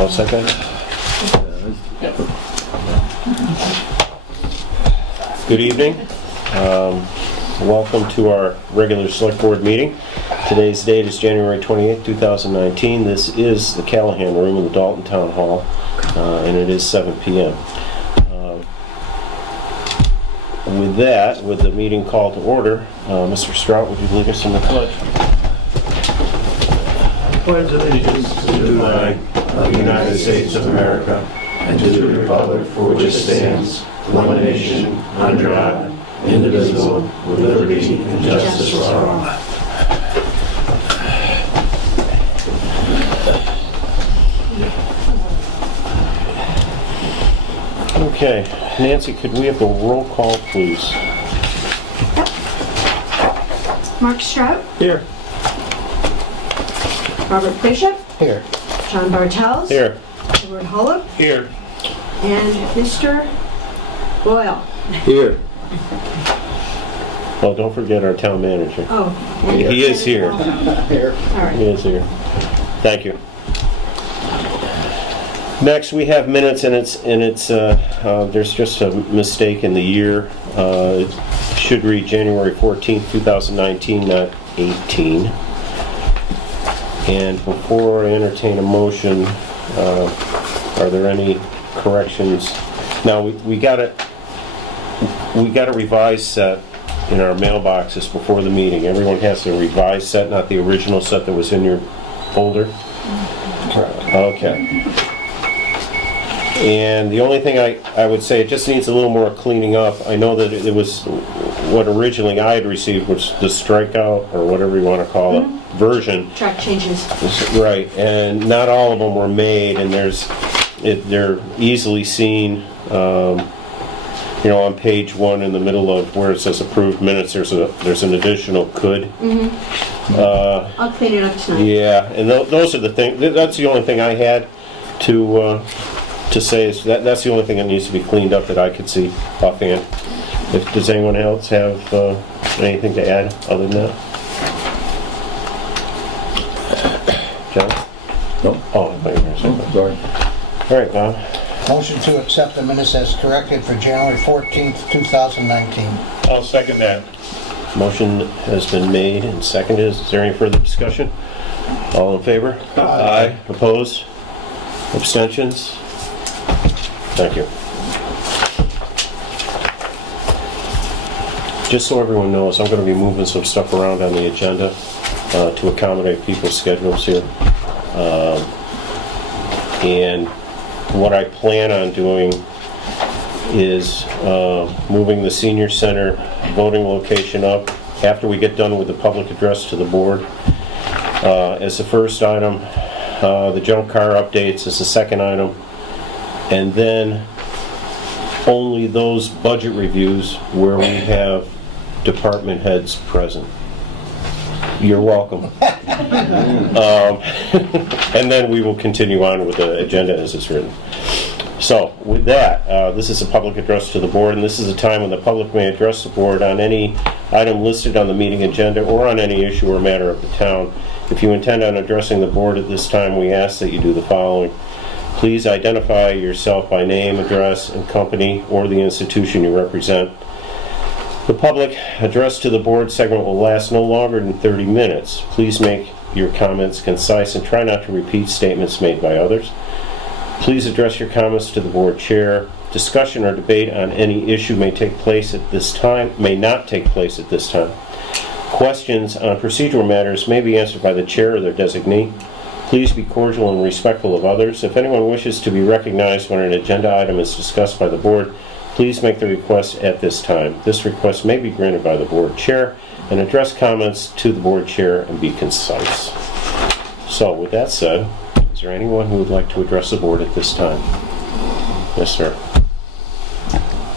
I'll second. Good evening. Welcome to our regular select board meeting. Today's date is January 28th, 2019. This is the Callahan Room in the Dalton Town Hall, and it is 7 p.m. With the meeting called to order, Mr. Strout, would you lead us in the pledge? Pledge allegiance to the flag of the United States of America and to the republic for which it stands, one nation, under God, indivisible, with liberty and justice for all. Okay, Nancy, could we have the roll call, please? Mark Strout. Here. Robert Bishop. Here. John Bartels. Here. Edward Holub. Here. And Mr. Boyle. Here. Well, don't forget our town manager. Oh. He is here. Here. All right. He is here. Thank you. Next, we have minutes, and there's just a mistake in the year. It should read January 14th, 2019, not 18. And before I entertain a motion, are there any corrections? Now, we got a revised set in our mailboxes before the meeting. Everyone has a revised set, not the original set that was in your folder? Correct. Okay. And the only thing I would say, it just needs a little more cleaning up. I know that it was what originally I had received was the strikeout, or whatever you want to call it, version. Track changes. Right, and not all of them were made, and they're easily seen. On page 1 in the middle of where it says approved minutes, there's an additional could. I'll clean it up tonight. Yeah, and those are the things. That's the only thing I had to say is that's the only thing that needs to be cleaned up that I could see offhand. Does anyone else have anything to add other than that? John? No. Oh, I thought you were saying. Sorry. All right, Bob. Motion to accept the minutes as corrected for January 14th, 2019. I'll second that. Motion has been made and seconded. Is there any further discussion? All in favor? Aye. Opposed? Abstentions? Thank you. Just so everyone knows, I'm going to be moving some stuff around on the agenda to accommodate people's schedules here. And what I plan on doing is moving the senior center voting location up after we get done with the public address to the board. As the first item, the junk car updates as the second item, and then only those budget reviews where we have department heads present. You're welcome. And then we will continue on with the agenda as it's written. So, with that, this is a public address to the board, and this is a time when the public may address the board on any item listed on the meeting agenda or on any issue or matter of the town. If you intend on addressing the board at this time, we ask that you do the following. Please identify yourself by name, address, and company or the institution you represent. The public address to the board segment will last no longer than 30 minutes. Please make your comments concise and try not to repeat statements made by others. Please address your comments to the board chair. Discussion or debate on any issue may not take place at this time. Questions on procedural matters may be answered by the chair or their designee. Please be cordial and respectful of others. If anyone wishes to be recognized when an agenda item is discussed by the board, please make the request at this time. This request may be granted by the board chair, and address comments to the board chair and be concise. So, with that said, is there anyone who would like to address the board at this time? Yes, sir.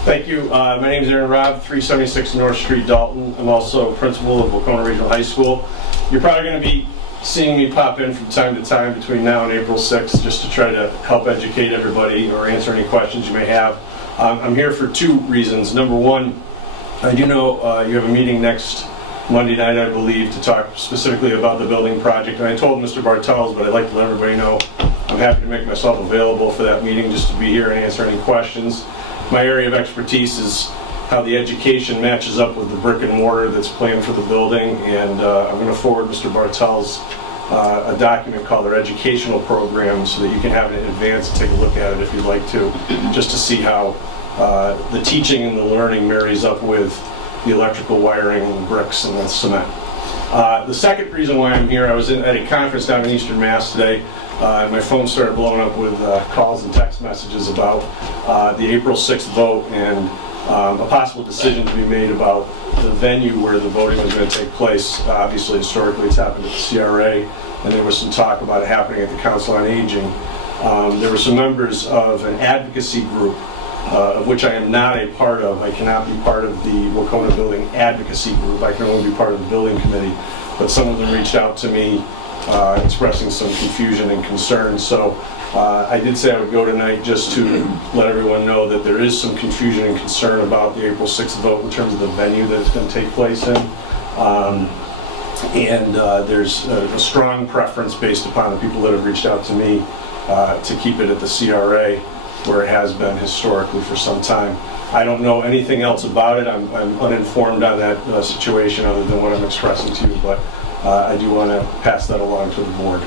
Thank you. My name is Aaron Robb, 376 North Street, Dalton. I'm also principal of Wacona Regional High School. You're probably going to be seeing me pop in from time to time between now and April 6th just to try to help educate everybody or answer any questions you may have. I'm here for two reasons. Number one, I do know you have a meeting next Monday night, I believe, to talk specifically about the building project. And I told Mr. Bartels, but I'd like to let everybody know I'm happy to make myself available for that meeting just to be here and answer any questions. My area of expertise is how the education matches up with the brick and mortar that's planned for the building, and I'm going to forward Mr. Bartel's a document called their educational program so that you can have it in advance and take a look at it if you'd like to, just to see how the teaching and the learning marries up with the electrical wiring, bricks, and the cement. The second reason why I'm here, I was at a conference down in Eastern Mass today, and my phone started blowing up with calls and text messages about the April 6th vote and a possible decision to be made about the venue where the voting was going to take place. Obviously, historically, it's happened at the CRA, and there was some talk about it happening at the Council on Aging. There were some members of an advocacy group, of which I am not a part of. I cannot be part of the Wacona Building Advocacy Group. I can only be part of the building committee. But some of them reached out to me expressing some confusion and concern. So I did say I would go tonight just to let everyone know that there is some confusion and concern about the April 6th vote in terms of the venue that it's going to take place in. There's a strong preference based upon the people that have reached out to me to keep it at the CRA, where it has been historically for some time. I don't know anything else about it. I'm uninformed on that situation other than what I'm expressing to you, but I do want to pass that along to the board.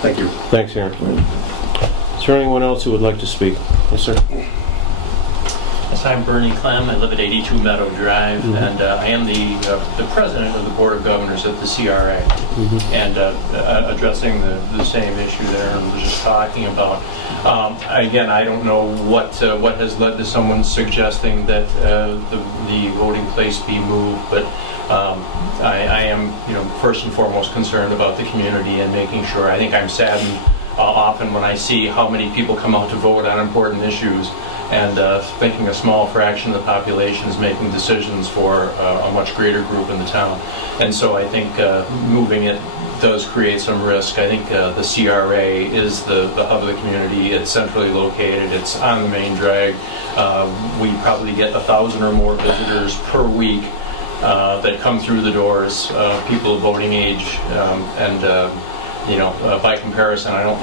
Thank you. Thanks, Aaron. Is there anyone else who would like to speak? Yes, sir. Yes, I'm Bernie Clem. I live at 82 Meadow Drive, and I am the president of the Board of Governors at the CRA, and addressing the same issue that Aaron was just talking about. Again, I don't know what has led to someone suggesting that the voting place be moved, but I am, first and foremost concerned about the community and making sure. I think I'm saddened often when I see how many people come out to vote on important issues, and thinking a small fraction of the population is making decisions for a much greater group in the town. And so I think moving it does create some risk. I think the CRA is the hub of the community. It's centrally located. It's on the main drag. We probably get 1,000 or more visitors per week that come through the doors, people of voting age, by comparison, I don't,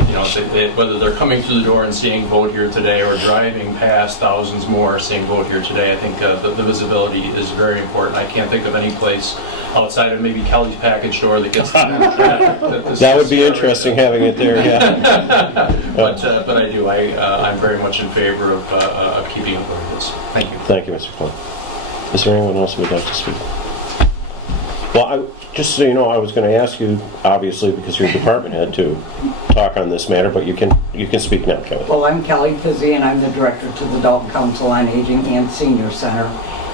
whether they're coming through the door and seeing vote here today or driving past thousands more seeing vote here today, I think the visibility is very important. I can't think of any place outside of maybe Kelly's package store that gets the traffic. That would be interesting having it there, yeah. But I do. I'm very much in favor of keeping up with this. Thank you. Thank you, Mr. Clem. Is there anyone else who would like to speak? Well, just so you know, I was going to ask you, obviously, because you're department head, to talk on this matter, but you can speak now, Kelly. Well, I'm Kelly Pizzi, and I'm the director to the Dalton Council on Aging and Senior Center,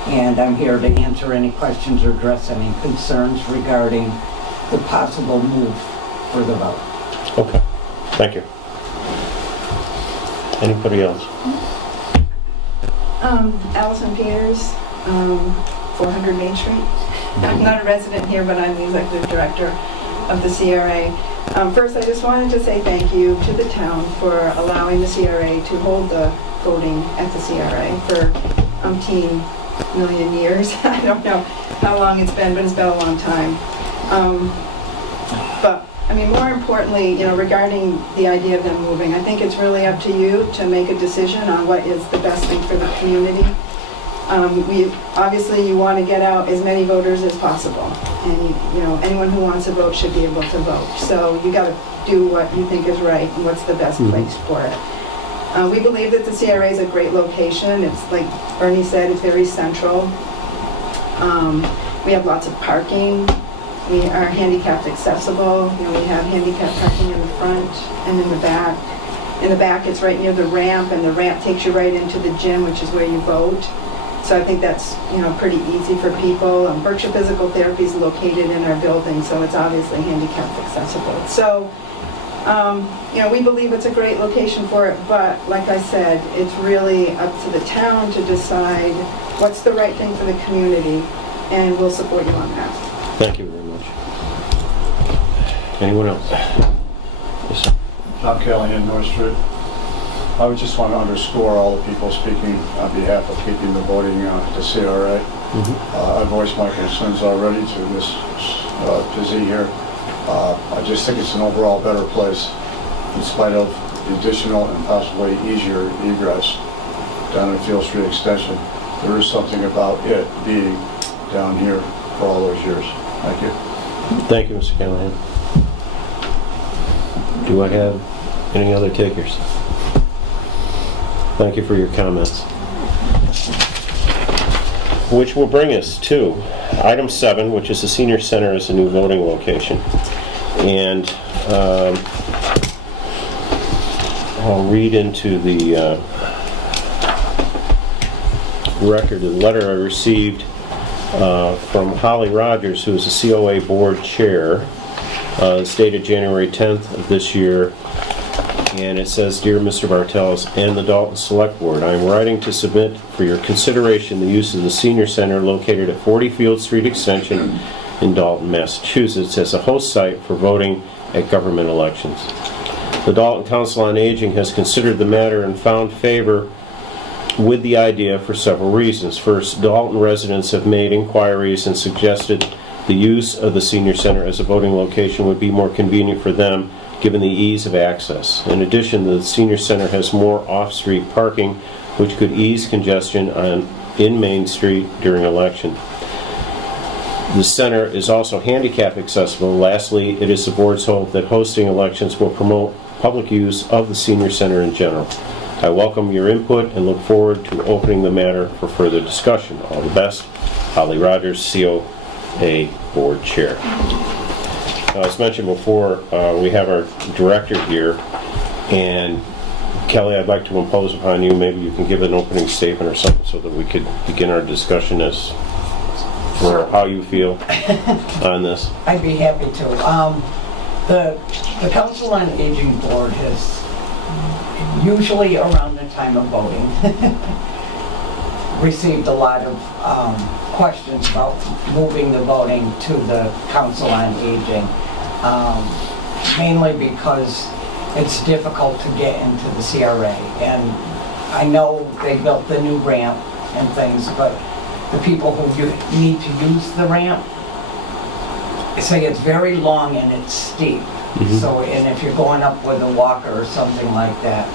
and I'm here to answer any questions or address any concerns regarding the possible move for the vote. Okay, thank you. Anybody else? Allison Peters, 400 Main Street. I'm not a resident here, but I'm the executive director of the CRA. First, I just wanted to say thank you to the town for allowing the CRA to hold the voting at the CRA for umpteen million years. I don't know how long it's been, but it's been a long time. But I mean, more importantly, regarding the idea of them moving, I think it's really up to you to make a decision on what is the best thing for the community. Obviously you want to get out as many voters as possible, and anyone who wants to vote should be able to vote. So you got to do what you think is right and what's the best place for it. We believe that the CRA is a great location. It's like Bernie said, it's very central. We have lots of parking. We are handicapped accessible. We have handicapped parking in the front and in the back. In the back, it's right near the ramp, and the ramp takes you right into the gym, which is where you vote. So I think that's, pretty easy for people. Berkshire Physical Therapy is located in our building, so it's obviously handicapped accessible. So, we believe it's a great location for it, but like I said, it's really up to the town to decide what's the right thing for the community, and we'll support you on that. Thank you very much. Anyone else? Yes, sir. I'm Kelly in North Street. I would just want to underscore all the people speaking on behalf of keeping the voting at the CRA. I voiced my concerns already to Ms. Pizzi here. I just think it's an overall better place in spite of additional and possibly easier egress down the Field Street extension. There is something about it being down here for all those years. Thank you. Thank you, Mr. Callahan. Do I have any other takers? Thank you for your comments. Which will bring us to item 7, which is the senior center as a new voting location. And I'll read into the record the letter I received from Holly Rogers, who is the COA board chair. It's dated January 10th of this year. And it says, Dear Mr. Bartels and the Dalton Select Board, I am writing to submit for your consideration the use of the Senior Center located at 40 Field Street Extension in Dalton, Massachusetts as a host site for voting at government elections. The Dalton Council on Aging has considered the matter and found favor with the idea for several reasons. First, Dalton residents have made inquiries and suggested the use of the Senior Center as a voting location would be more convenient for them given the ease of access. In addition, the Senior Center has more off-street parking, which could ease congestion in Main Street during election. The center is also handicap accessible. Lastly, it is the board's hope that hosting elections will promote public use of the Senior Center in general. I welcome your input and look forward to opening the matter for further discussion. All the best, Holly Rogers, COA Board Chair. As mentioned before, we have our director here, and Kelly, I'd like to impose upon you, maybe you can give an opening statement or something so that we could begin our discussion as for how you feel on this. I'd be happy to. The Council on Aging Board has, usually around the time of voting, received a lot of questions about moving the voting to the Council on Aging, mainly because it's difficult to get into the CRA. And I know they built the new ramp and things, but the people who need to use the ramp say it's very long and it's steep. So, and if you're going up with a walker or something like that,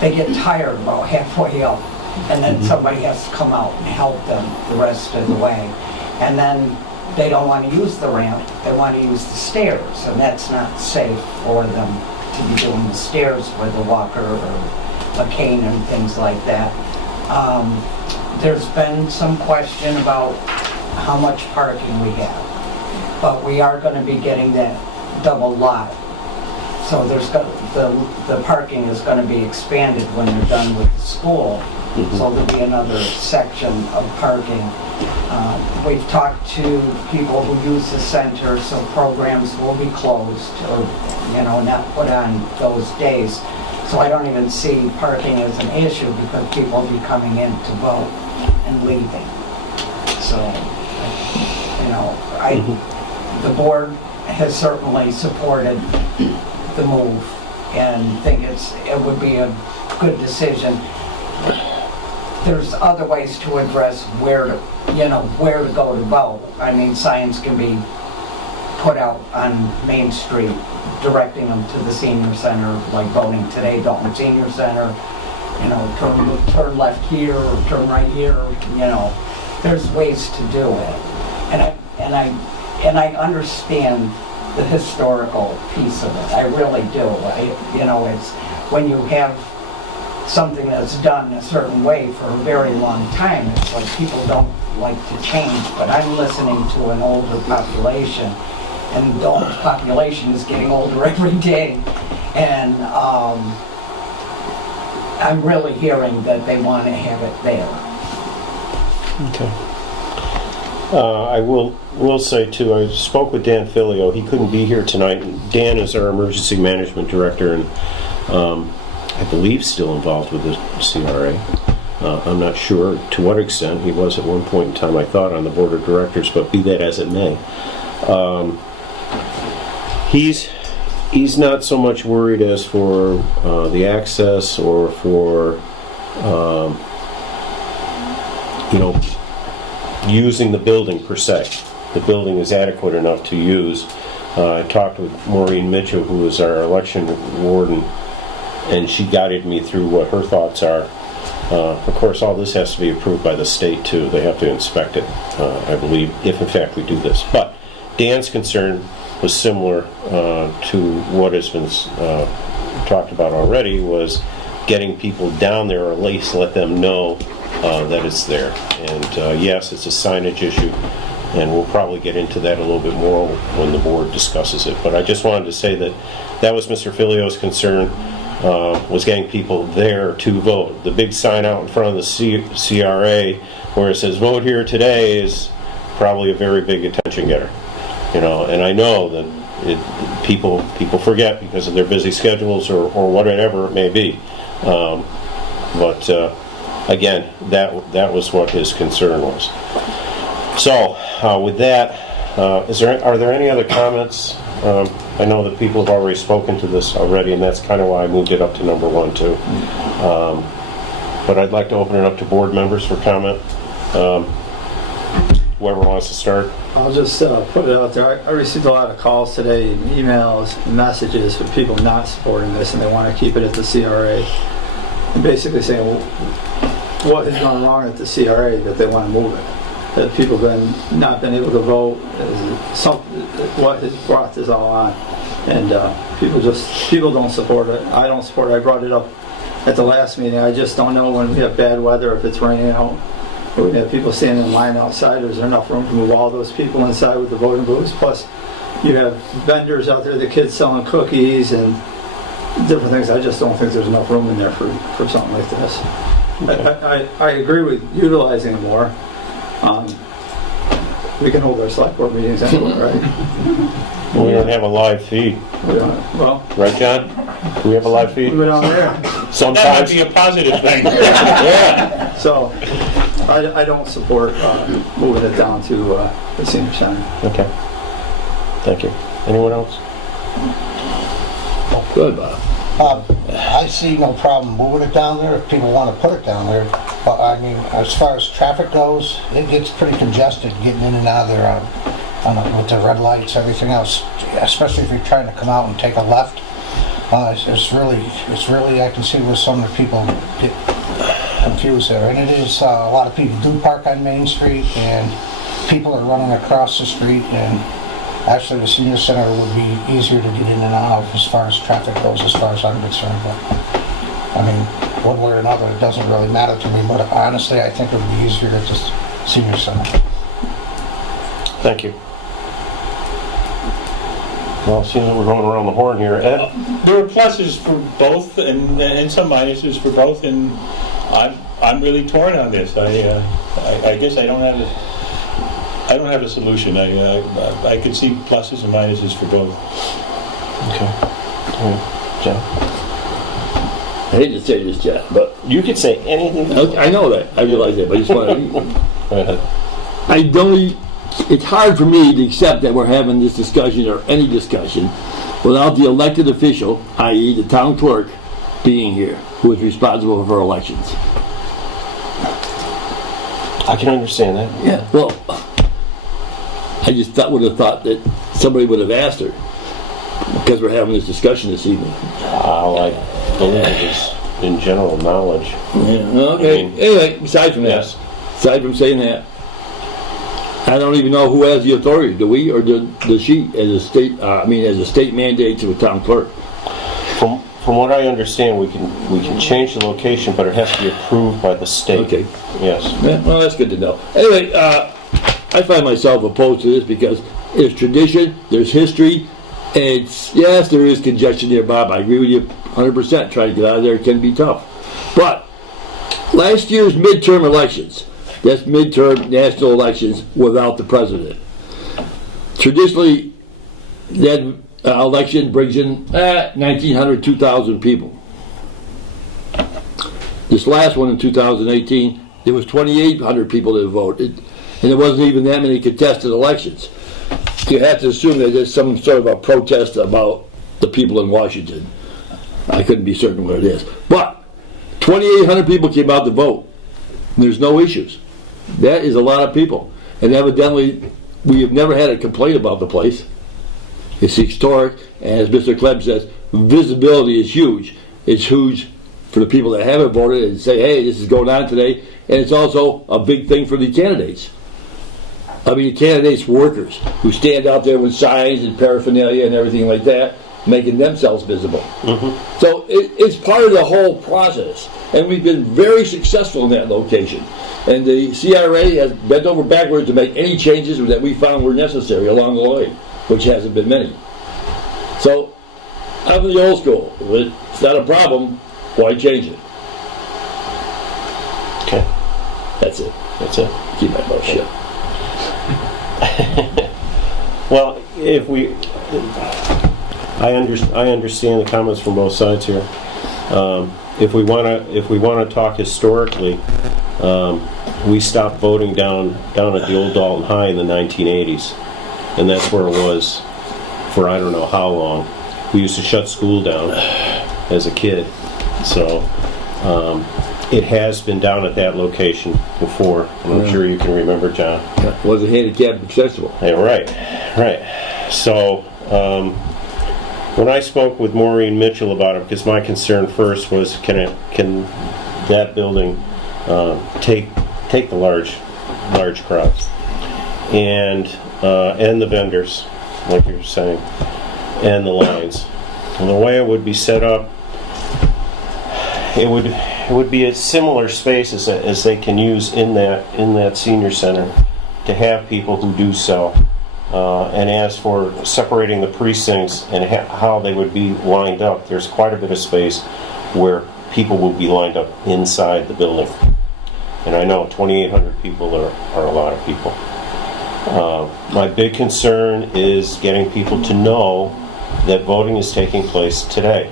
they get tired about halfway up, and then somebody has to come out and help them the rest of the way. And then they don't want to use the ramp, they want to use the stairs, and that's not safe for them to be doing the stairs with a walker or a cane and things like that. There's been some question about how much parking we have, but we are going to be getting that double lot. So there's the parking is going to be expanded when they're done with the school. So there'll be another section of parking. We've talked to people who use the center, so programs will be closed or, not put on those days. So I don't even see parking as an issue because people will be coming in to vote and leaving. So, the board has certainly supported the move and think it would be a good decision. There's other ways to address where to go to vote. I mean, signs can be put out on Main Street directing them to the senior center, like voting today, Dalton Senior Center, turn left here or turn right here, there's ways to do it. And I understand the historical piece of it. I really do. It's when you have something that's done a certain way for a very long time, it's like people don't like to change, but I'm listening to an older population, and the older population is getting older every day, and I'm really hearing that they want to have it there. Okay. I will say too, I spoke with Dan Filio. He couldn't be here tonight. Dan is our emergency management director, and I believe still involved with the CRA. I'm not sure to what extent. He was at one point in time, I thought, on the board of directors, but be that as it may. He's not so much worried as for the access or for using the building per se. The building is adequate enough to use. I talked with Maureen Mitchell, who is our election warden, and she guided me through what her thoughts are. Of course, all this has to be approved by the state too. They have to inspect it, I believe, if in fact we do this. But Dan's concern was similar to what has been talked about already, was getting people down there, or at least let them know that it's there. And yes, it's a signage issue, and we'll probably get into that a little bit more when the board discusses it. But I just wanted to say that that was Mr. Filio's concern, was getting people there to vote. The big sign out in front of the CRA where it says vote here today is probably a very big attention getter. You know, and I know that people forget because of their busy schedules or whatever it may be. But again, that was what his concern was. So with that, are there any other comments? I know that people have already spoken to this already, and that's kind of why I moved it up to number 1 too. But I'd like to open it up to board members for comment. Whoever wants to start. I'll just put it out there. I received a lot of calls today and emails and messages from people not supporting this, and they want to keep it at the CRA. And basically saying, well, what has gone wrong at the CRA that they want to move it? That people have not been able to vote. What has brought this all on? And people don't support it. I don't support it. I brought it up at the last meeting. I just don't know when we have bad weather, if it's raining out. We have people standing in line outside. Is there enough room to move all those people inside with the voting booths? Plus, you have vendors out there, the kids selling cookies and different things. I just don't think there's enough room in there for something like this. Okay. I agree with utilizing it more. We can hold our select board meetings anywhere, right? We don't have a live feed. Well, right, John? Do we have a live feed? We go down there. Sometimes. That would be a positive thing. Yeah. So, I don't support moving it down to the senior center. Okay. Thank you. Anyone else? Good, Bob. I see no problem moving it down there if people want to put it down there. But I mean, as far as traffic goes, it gets pretty congested getting in and out of there with the red lights, everything else. Especially if you're trying to come out and take a left. It's really, I can see where some of the people get confused there. And it is, a lot of people do park on Main Street, and people are running across the street, and actually the senior center would be easier to get in and out of as far as traffic goes, as far as I'm concerned. But I mean, one way or another, it doesn't really matter to me, but honestly I think it would be easier at the senior center. Thank you. Well, it seems that we're going around the horn here. Ed? There are pluses for both and some minuses for both, and I'm really torn on this. I guess I don't have a solution. I could see pluses and minuses for both. Okay. All right. John? I hate to say this, Jeff, but You could say anything. I know that. I realize that, but I just want to. Go ahead. I don't. It's hard for me to accept that we're having this discussion or any discussion without the elected official, i.e., the town clerk, being here, who is responsible for elections. I can understand that. Yeah. Well, I just would have thought that somebody would have asked her because we're having this discussion this evening. I believe it is in general knowledge. Yeah. Okay. I mean, anyway, aside from that, yes. aside from saying that, I don't even know who has the authority. Do we, or does she, as a state? As a state mandate to a town clerk? From what I understand, we can change the location, but it has to be approved by the state. Okay. Yes. Yeah, well, that's good to know. Anyway, I find myself opposed to this because there's tradition, there's history, and yes, there is congestion there, Bob. I agree with you 100%. Trying to get out of there can be tough. But last year's midterm elections, that's midterm national elections without the president. Traditionally, that election brings in 1,900, 2,000 people. This last one in 2018, there was 2,800 people that voted, and there wasn't even that many contested elections. You have to assume that there's some sort of a protest about the people in Washington. I couldn't be certain what it is. But 2,800 people came out to vote. And there's no issues. That is a lot of people. And evidently, we have never had a complaint about the place. It's historic, and as Mr. Kleb says, visibility is huge. It's huge for the people that haven't voted and say, hey, this is going on today. And it's also a big thing for the candidates. I mean, the candidates' workers who stand out there with signs and paraphernalia and everything like that, making themselves visible. So it's part of the whole process. And we've been very successful in that location. And the CRA has bent over backwards to make any changes that we found were necessary along the way, which hasn't been many. So I'm the old school. If it's not a problem, why change it? Okay. That's it. That's it. Keep my mouth shut. Well, if we, I understand the comments from both sides here. If we want to talk historically, we stopped voting down at the old Dalton High in the 1980s, and that's where it was for I don't know how long. We used to shut school down as a kid, so it has been down at that location before, and I'm sure you can remember, John. Was it handicapped accessible? Yeah, right. So when I spoke with Maureen Mitchell about it, because my concern first was can that building take the large crowds and the vendors, like you were saying, and the lines. And the way it would be set up, it would be a similar space as they can use in that senior center to have people who do sell. And as for separating the precincts and how they would be lined up, there's quite a bit of space where people will be lined up inside the building. And I know 2,800 people are a lot of people. My big concern is getting people to know that voting is taking place today.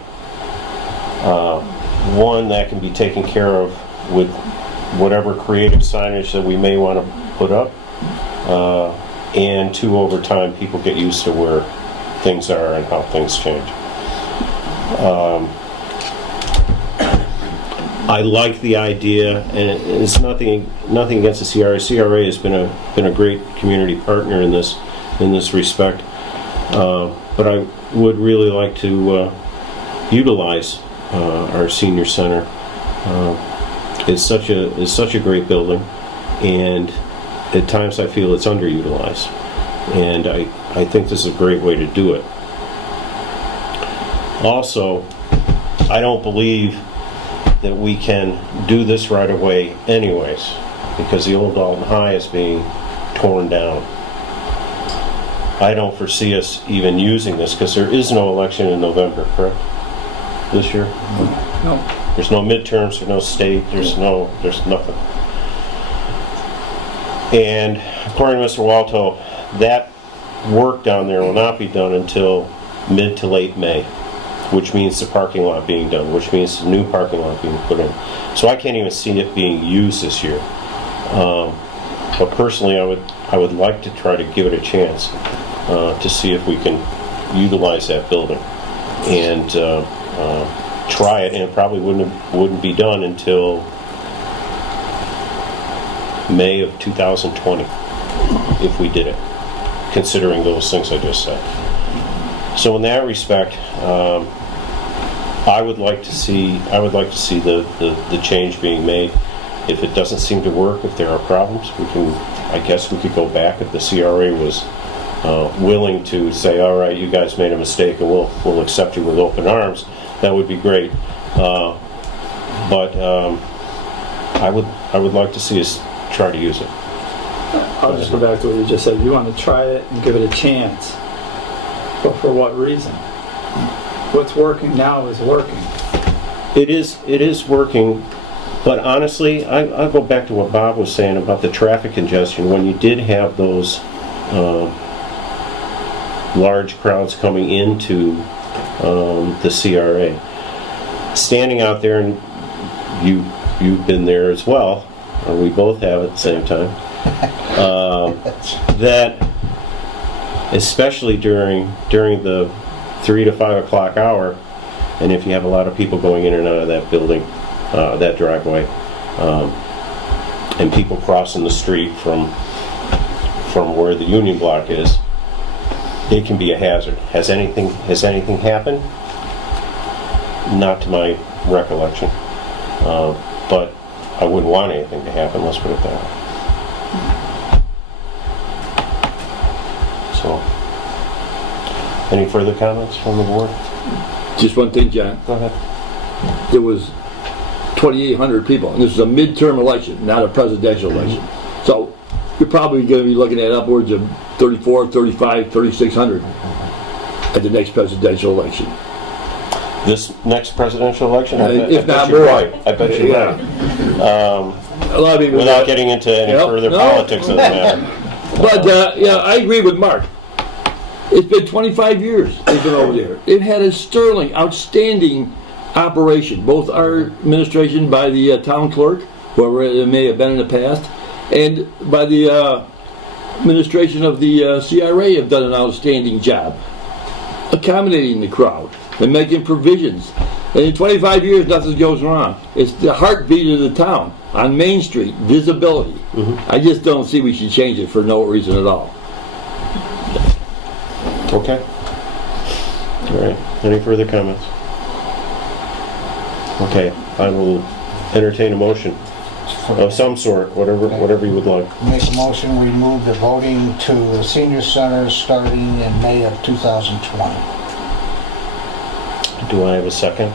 One, that can be taken care of with whatever creative signage that we may want to put up. And two, over time, people get used to where things are and how things change. I like the idea, and it's nothing against the CRA. CRA has been a great community partner in this respect. But I would really like to utilize our senior center. It's such a great building, and at times I feel it's underutilized, and I think this is a great way to do it. Also, I don't believe that we can do this right away anyways, because the old Dalton High is being torn down. I don't foresee us even using this because there is no election in November, correct? This year? No. There's no midterms, there's no state, there's nothing. And according to Mr. Walto, that work down there will not be done until mid to late May, which means the parking lot being done, which means the new parking lot being put in. So I can't even see it being used this year. But personally, I would like to try to give it a chance to see if we can utilize that building and try it. And it probably wouldn't be done until May of 2020 if we did it, considering those things I just said. So in that respect, I would like to see the change being made. If it doesn't seem to work, if there are problems, I guess we could go back if the CRA was willing to say, all right, you guys made a mistake and we'll accept you with open arms. That would be great. But I would like to see us try to use it. I'll just go back to what you just said. You want to try it and give it a chance. But for what reason? What's working now is working. It is working, but honestly, I'll go back to what Bob was saying about the traffic congestion. When you did have those large crowds coming into the CRA, standing out there, and you've been there as well, or we both have at the same time, that especially during the 3 to 5 o'clock hour, and if you have a lot of people going in and out of that building, that driveway, and people crossing the street from where the Union Block is, it can be a hazard. Has anything happened? Not to my recollection. But I wouldn't want anything to happen, let's put it that way. So, any further comments from the board? Just one thing, John. Go ahead. There was 2,800 people, and this is a midterm election, not a presidential election. So you're probably going to be looking at upwards of 34, 35, 3,600 at the next presidential election. This next presidential election? If not you're more. right. I bet you're right. A lot of people. Without getting into any Yep. further No. politics of the matter. But yeah, I agree with Mark. It's been 25 years they've been over there. They've had a sterling, outstanding operation. Both our administration by the town clerk, whoever it may have been in the past, and by the administration of the CRA have done an outstanding job accommodating the crowd and making provisions. And in 25 years, nothing goes wrong. It's the heartbeat of the town on Main Street, visibility. I just don't see we should change it for no reason at all. Okay. All right. Any further comments? Okay. I will entertain a motion of some sort, whatever you would like. Make a motion, we move the voting to the senior center starting in May of 2020. Do I have a second?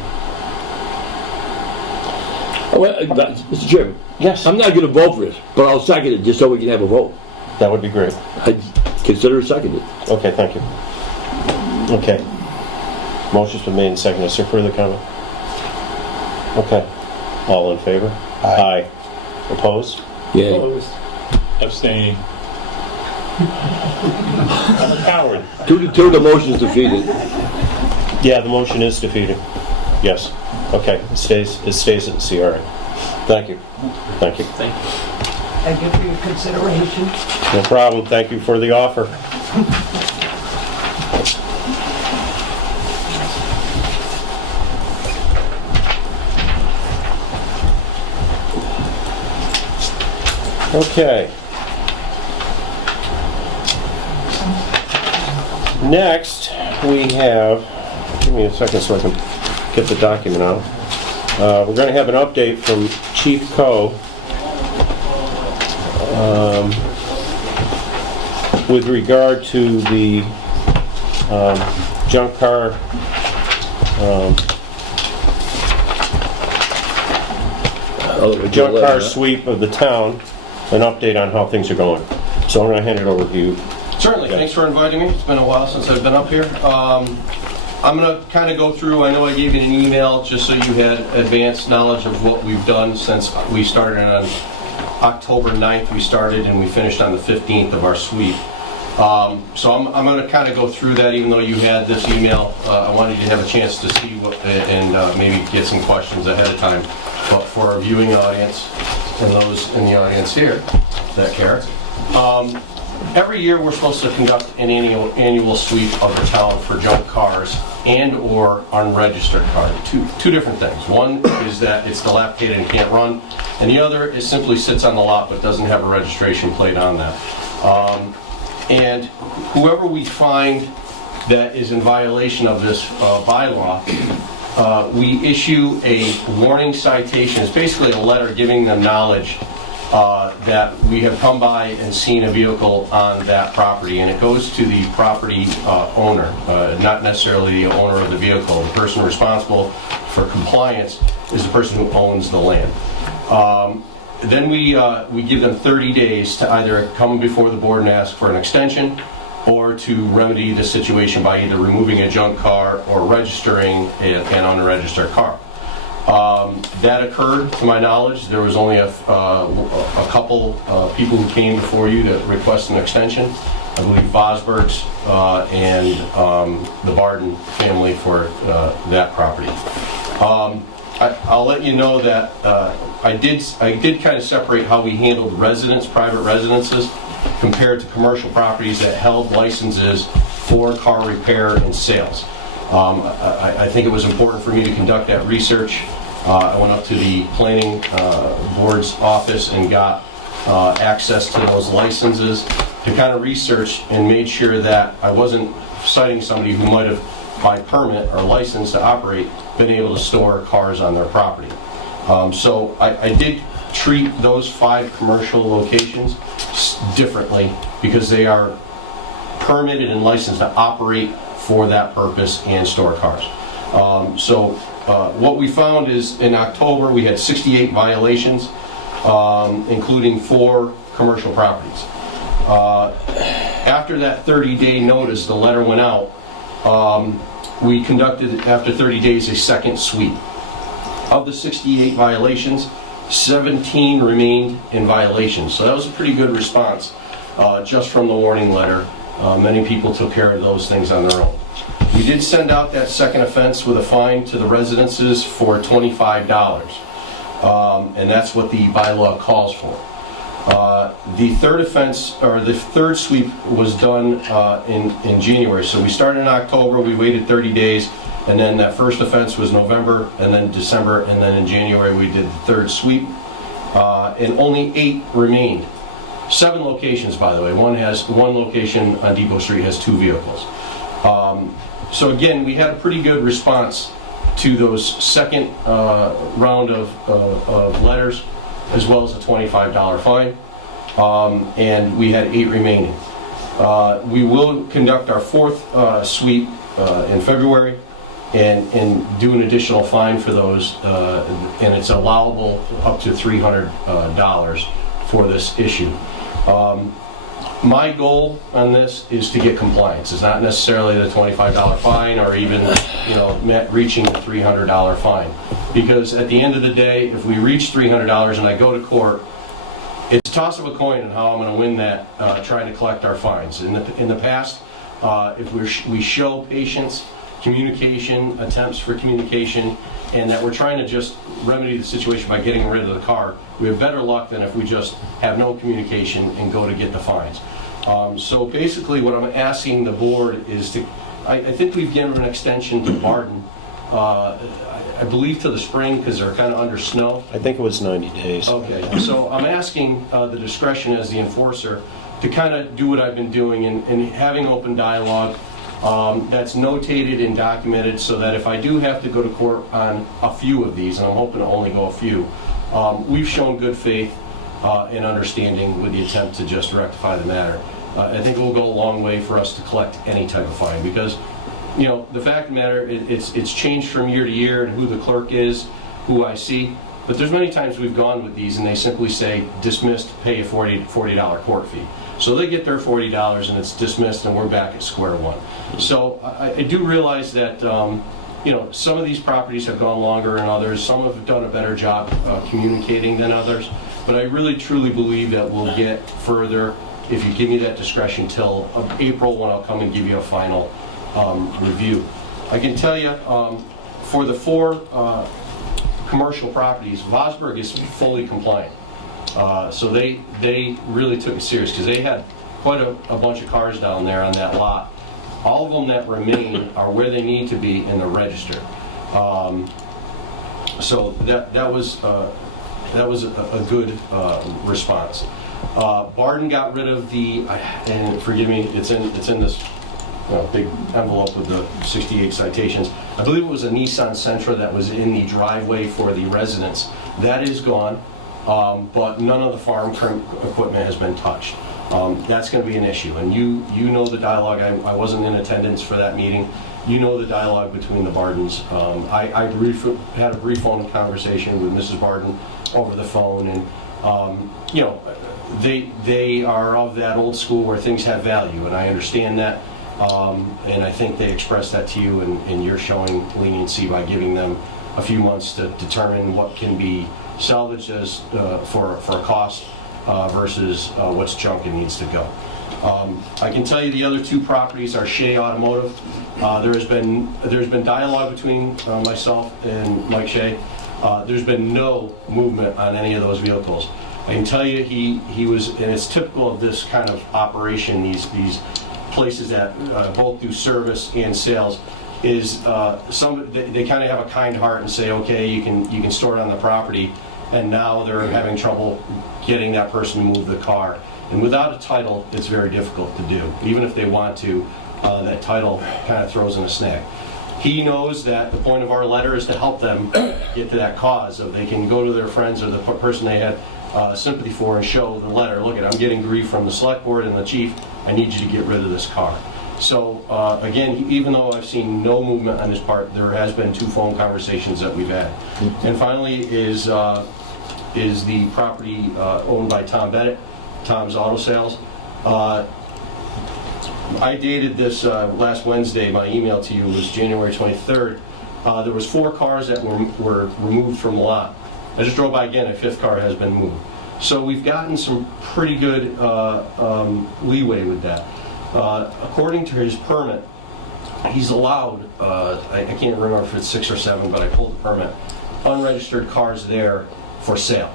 Well, Mr. Chairman, Yes. I'm not going to vote for this, but I'll second it just so we can have a vote. That would be great. I consider it seconded. Okay, thank you. Okay. Motion's been made and seconded. Is there further comment? Okay. All in favor? Aye. Opposed? Yeah. Abstaining. I'm a coward. 2-2, the motion's defeated. Yeah, the motion is defeated. Yes. Okay, it stays at the CRA. Thank you. Thank you. Thank you. Thank you for your consideration. No problem. Thank you for the offer. Okay. Next, we have, give me a second so I can get the document out. We're going to have an update from Chief Coe with regard to the junk car sweep of the town, an update on how things are going. So I'm going to hand it over to you. Certainly, Okay. thanks for inviting me. It's been a while since I've been up here. I'm going to kind of go through, I know I gave you an email just so you had advanced knowledge of what we've done since we started on October 9th. We started and we finished on the 15th of our sweep. So I'm going to kind of go through that, even though you had this email. I wanted you to have a chance to see what, and maybe get some questions ahead of time. But for our viewing audience and those in the audience here that care, every year we're supposed to conduct an annual sweep of the town for junk cars and or unregistered cars. Two different things. One is that it's dilapidated and can't run, and the other is simply sits on the lot but doesn't have a registration plate on that. And whoever we find that is in violation of this bylaw, we issue a warning citation. It's basically a letter giving them knowledge that we have come by and seen a vehicle on that property, and it goes to the property owner, not necessarily the owner of the vehicle. The person responsible for compliance is the person who owns the land. Then we give them 30 days to either come before the board and ask for an extension or to remedy the situation by either removing a junk car or registering an unregistered car. That occurred, to my knowledge. There was only a couple people who came before you to request an extension. I believe Vosberg's and the Barden family for that property. I'll let you know that I did kind of separate how we handled private residences, compared to commercial properties that held licenses for car repair and sales. I think it was important for me to conduct that research. I went up to the planning board's office and got access to those licenses to kind of research and made sure that I wasn't citing somebody who might have by permit or license to operate, been able to store cars on their property. So I did treat those 5 commercial locations differently because they are permitted and licensed to operate for that purpose and store cars. What we found is in October we had 68 violations, including 4 commercial properties. After that 30-day notice, the letter went out, we conducted, after 30 days, a second sweep. Of the 68 violations, 17 remained in violation. So that was a pretty good response just from the warning letter. Many people took care of those things on their own. We did send out that second offense with a fine to the residences for $25. And that's what the bylaw calls for. The third offense, or the third sweep, was done in January. So we started in October, we waited 30 days, and then that first offense was November, and then December, and then in January we did the third sweep. And only 8 remained. 7 locations, by the way. One location on Depot Street has 2 vehicles. So again, we had a pretty good response to those second round of letters, as well as a $25 fine, and we had 8 remaining. We will conduct our 4th sweep in February and do an additional fine for those, and it's allowable up to $300 for this issue. My goal on this is to get compliance. It's not necessarily the $25 fine or even, reaching the $300 fine. Because at the end of the day, if we reach $300 and I go to court, it's a toss of a coin on how I'm going to win that trying to collect our fines. In the past, if we show patience, communication, attempts for communication, and that we're trying to just remedy the situation by getting rid of the car, we have better luck than if we just have no communication and go to get the fines. So basically what I'm asking the board is to, I think we've given an extension to Barton, I believe to the spring because they're kind of under snow. I think it was 90 days. Okay, so I'm asking the discretion as the enforcer to kind of do what I've been doing and having open dialogue that's notated and documented so that if I do have to go to court on a few of these, and I'm hoping to only go a few, we've shown good faith and understanding with the attempt to just rectify the matter. I think it will go a long way for us to collect any type of fine because, the fact of the matter, it's changed from year to year and who the clerk is, who I see. But there's many times we've gone with these and they simply say, dismissed, pay a $40 court fee. So they get their $40 and it's dismissed and we're back at square one. So I do realize that, some of these properties have gone longer than others. Some have done a better job communicating than others. But I really truly believe that we'll get further if you give me that discretion till April when I'll come and give you a final review. I can tell you, for the 4 commercial properties, Vosburg is fully compliant. So they really took it serious because they had quite a bunch of cars down there on that lot. All of them that remain are where they need to be in the register. So that was a good response. Barton got rid of the, and forgive me, it's in this big envelope with the 68 citations. I believe it was a Nissan Sentra that was in the driveway for the residents. That is gone, but none of the farm equipment has been touched. That's going to be an issue, and you know the dialogue. I wasn't in attendance for that meeting. You know the dialogue between the Bartons. I had a brief phone conversation with Mrs. Barton over the phone, and they are of that old school where things have value, and I understand that. And I think they expressed that to you, and you're showing leniency by giving them a few months to determine what can be salvaged as for a cost versus what's junk and needs to go. I can tell you the other 2 properties are Shea Automotive. There's been dialogue between myself and Mike Shea. There's been no movement on any of those vehicles. I can tell you he was, and it's typical of this kind of operation, these places that both do service and sales, is they kind of have a kind heart and say, okay, you can store it on the property, and now they're having trouble getting that person to move the car. And without a title, it's very difficult to do. Even if they want to, that title kind of throws in a snag. He knows that the point of our letter is to help them get to that cause, so they can go to their friends or the person they had sympathy for and show the letter, look, I'm getting grief from the select board and the chief, I need you to get rid of this car. So again, even though I've seen no movement on his part, there has been 2 phone conversations that we've had. And finally is the property owned by Tom Bennett, Tom's Auto Sales. I dated this last Wednesday. My email to you was January 23rd. There was 4 cars that were removed from the lot. I just drove by again, a 5th car has been moved. So we've gotten some pretty good leeway with that. According to his permit, he's allowed, I can't remember if it's 6 or 7, but I pulled the permit, unregistered cars there for sale.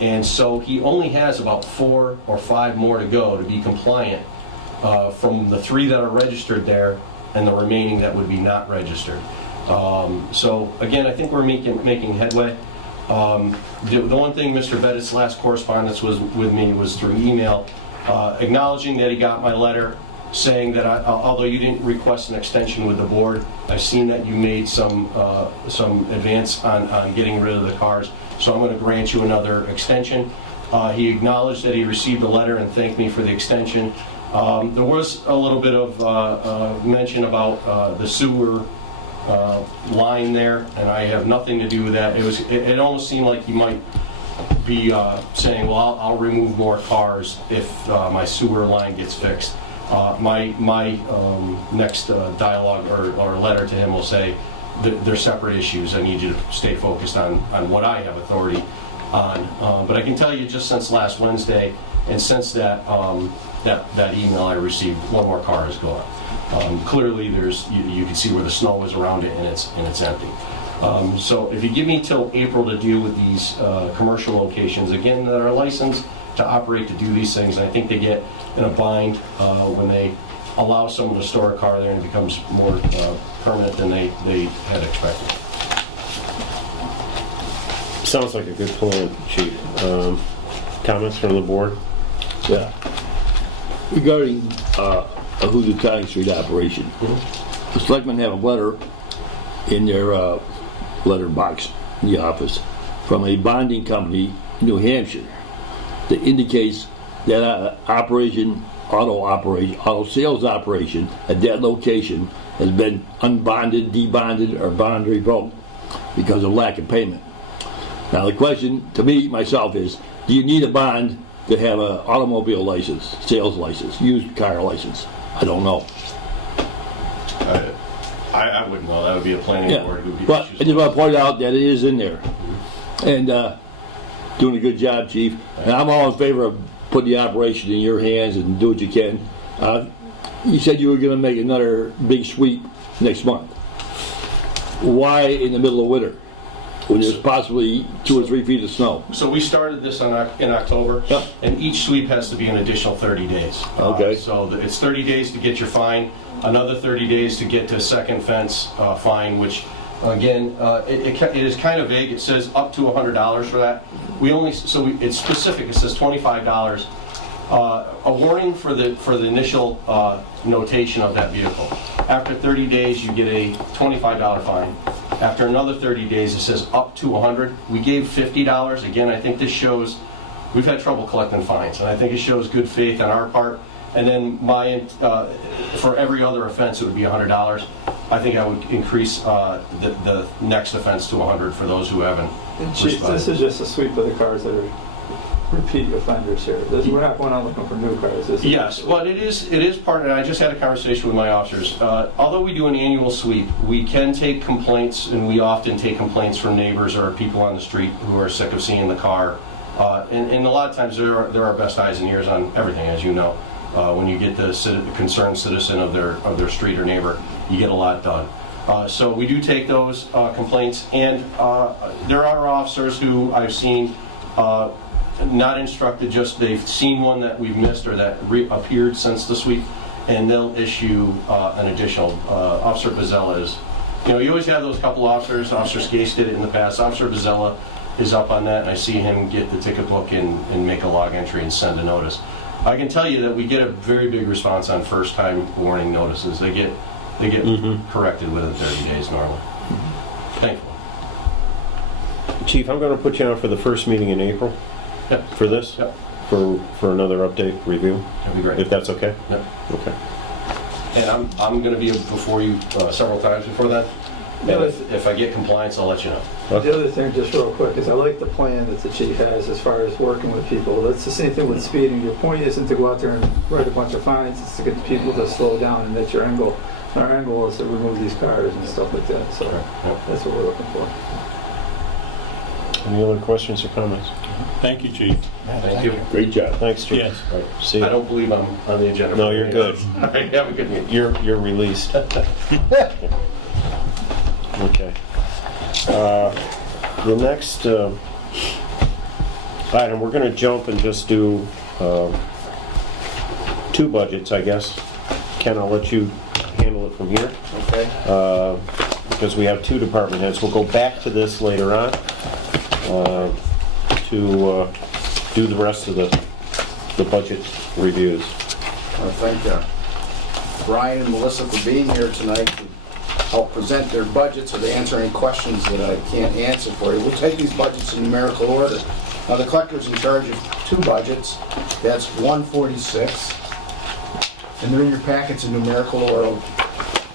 And so he only has about 4 or 5 more to go to be compliant from the 3 that are registered there and the remaining that would be not registered. So again, I think we're making headway. The one thing Mr. Bennett's last correspondence was with me was through email, acknowledging that he got my letter, saying that although you didn't request an extension with the board, I've seen that you made some advance on getting rid of the cars, so I'm going to grant you another extension. He acknowledged that he received a letter and thanked me for the extension. There was a little bit of mention about the sewer line there, and I have nothing to do with that. It almost seemed like he might be saying, well, I'll remove more cars if my sewer line gets fixed. My next dialogue or letter to him will say they're separate issues. I need you to stay focused on what I have authority on. But I can tell you, just since last Wednesday and since that email I received, 1 more car is gone. Clearly, you can see where the snow is around it, and it's empty. So if you give me till April to deal with these commercial locations, again, that are licensed to operate, to do these things, and I think they get in a bind when they allow someone to store a car there and it becomes more permanent than they had expected. Sounds like a good plan, Chief. Comments from the board? Yeah. Regarding a Housatonic Street operation, the selectmen have a letter in their letter box in the office from a bonding company in New Hampshire that indicates that auto sales operation at that location has been unbonded, debonded, or bond revoked because of lack of payment. Now the question to me, myself, is do you need a bond to have an automobile license, sales license, used car license? I don't know. I wouldn't know. That would be a planning board. Who'd be But I just want to point out that it is in there. And doing a good job, Chief. And I'm all in favor of putting the operation in your hands and do what you can. You said you were going to make another big sweep next month. Why in the middle of winter, when there's possibly 2 or 3 feet of snow? So we started this in October, and each sweep has to be an additional 30 days. Okay. So it's 30 days to get your fine, another 30 days to get to second fence fine, which again, it is kind of vague. It says up to $100 for that. It's specific. It says $25. A warning for the initial notation of that vehicle. After 30 days, you get a $25 fine. After another 30 days, it says up to $100. We gave $50. Again, I think this shows we've had trouble collecting fines, and I think it shows good faith on our part. And then for every other offense, it would be $100. I think I would increase the next offense to $100 for those who haven't. Chief, this is just a sweep of the cars that are repeat offenders here. We're not going out looking for new cars. Yes, but it is part, and I just had a conversation with my officers. Although we do an annual sweep, we can take complaints, and we often take complaints from neighbors or people on the street who are sick of seeing the car. And a lot of times they're our best eyes and ears on everything, as you know. When you get the concerned citizen of their street or neighbor, you get a lot done. So we do take those complaints, and there are officers who I've seen not instructed, just they've seen one that we've missed or that appeared since the sweep, and they'll issue an additional. Officer Bozzella is, you always have those couple officers. Officer Skase did it in the past. Officer Bozzella is up on that, and I see him get the ticket book and make a log entry and send a notice. I can tell you that we get a very big response on first-time warning notices. They They get corrected within 30 days normally. Thankfully. Chief, I'm going to put you on for the first meeting in April. Yep. For this? Yep. For another update review, That'd be great. if that's okay? Yep. Okay. And I'm going to be before you several times before that. And if I get compliance, I'll let you know. The other thing, just real quick, is I like the plan that the chief has as far as working with people. That's the same thing with speeding. Your point isn't to go out there and write a bunch of fines, it's to get the people to slow down, and that's your angle. And our angle is to remove these cars and stuff like that, so that's what we're looking for. Any other questions or comments? Thank you, Chief. Thank you. Great job. Thanks, Chief. Yes. All right, see you. I don't believe I'm on the agenda. No, you're good. All right, have a good meeting. You're released. Okay. The next item, we're going to jump and just do two budgets, I guess. Ken, I'll let you handle it from here. Okay. Because we have two department heads. We'll go back to this later on to do the rest of the budget reviews. I want to thank Brian and Melissa for being here tonight to help present their budgets or to answer any questions that I can't answer for you. We'll take these budgets in numerical order. Now, the collector's in charge of two budgets. That's 146, and they're in your packets in numerical order.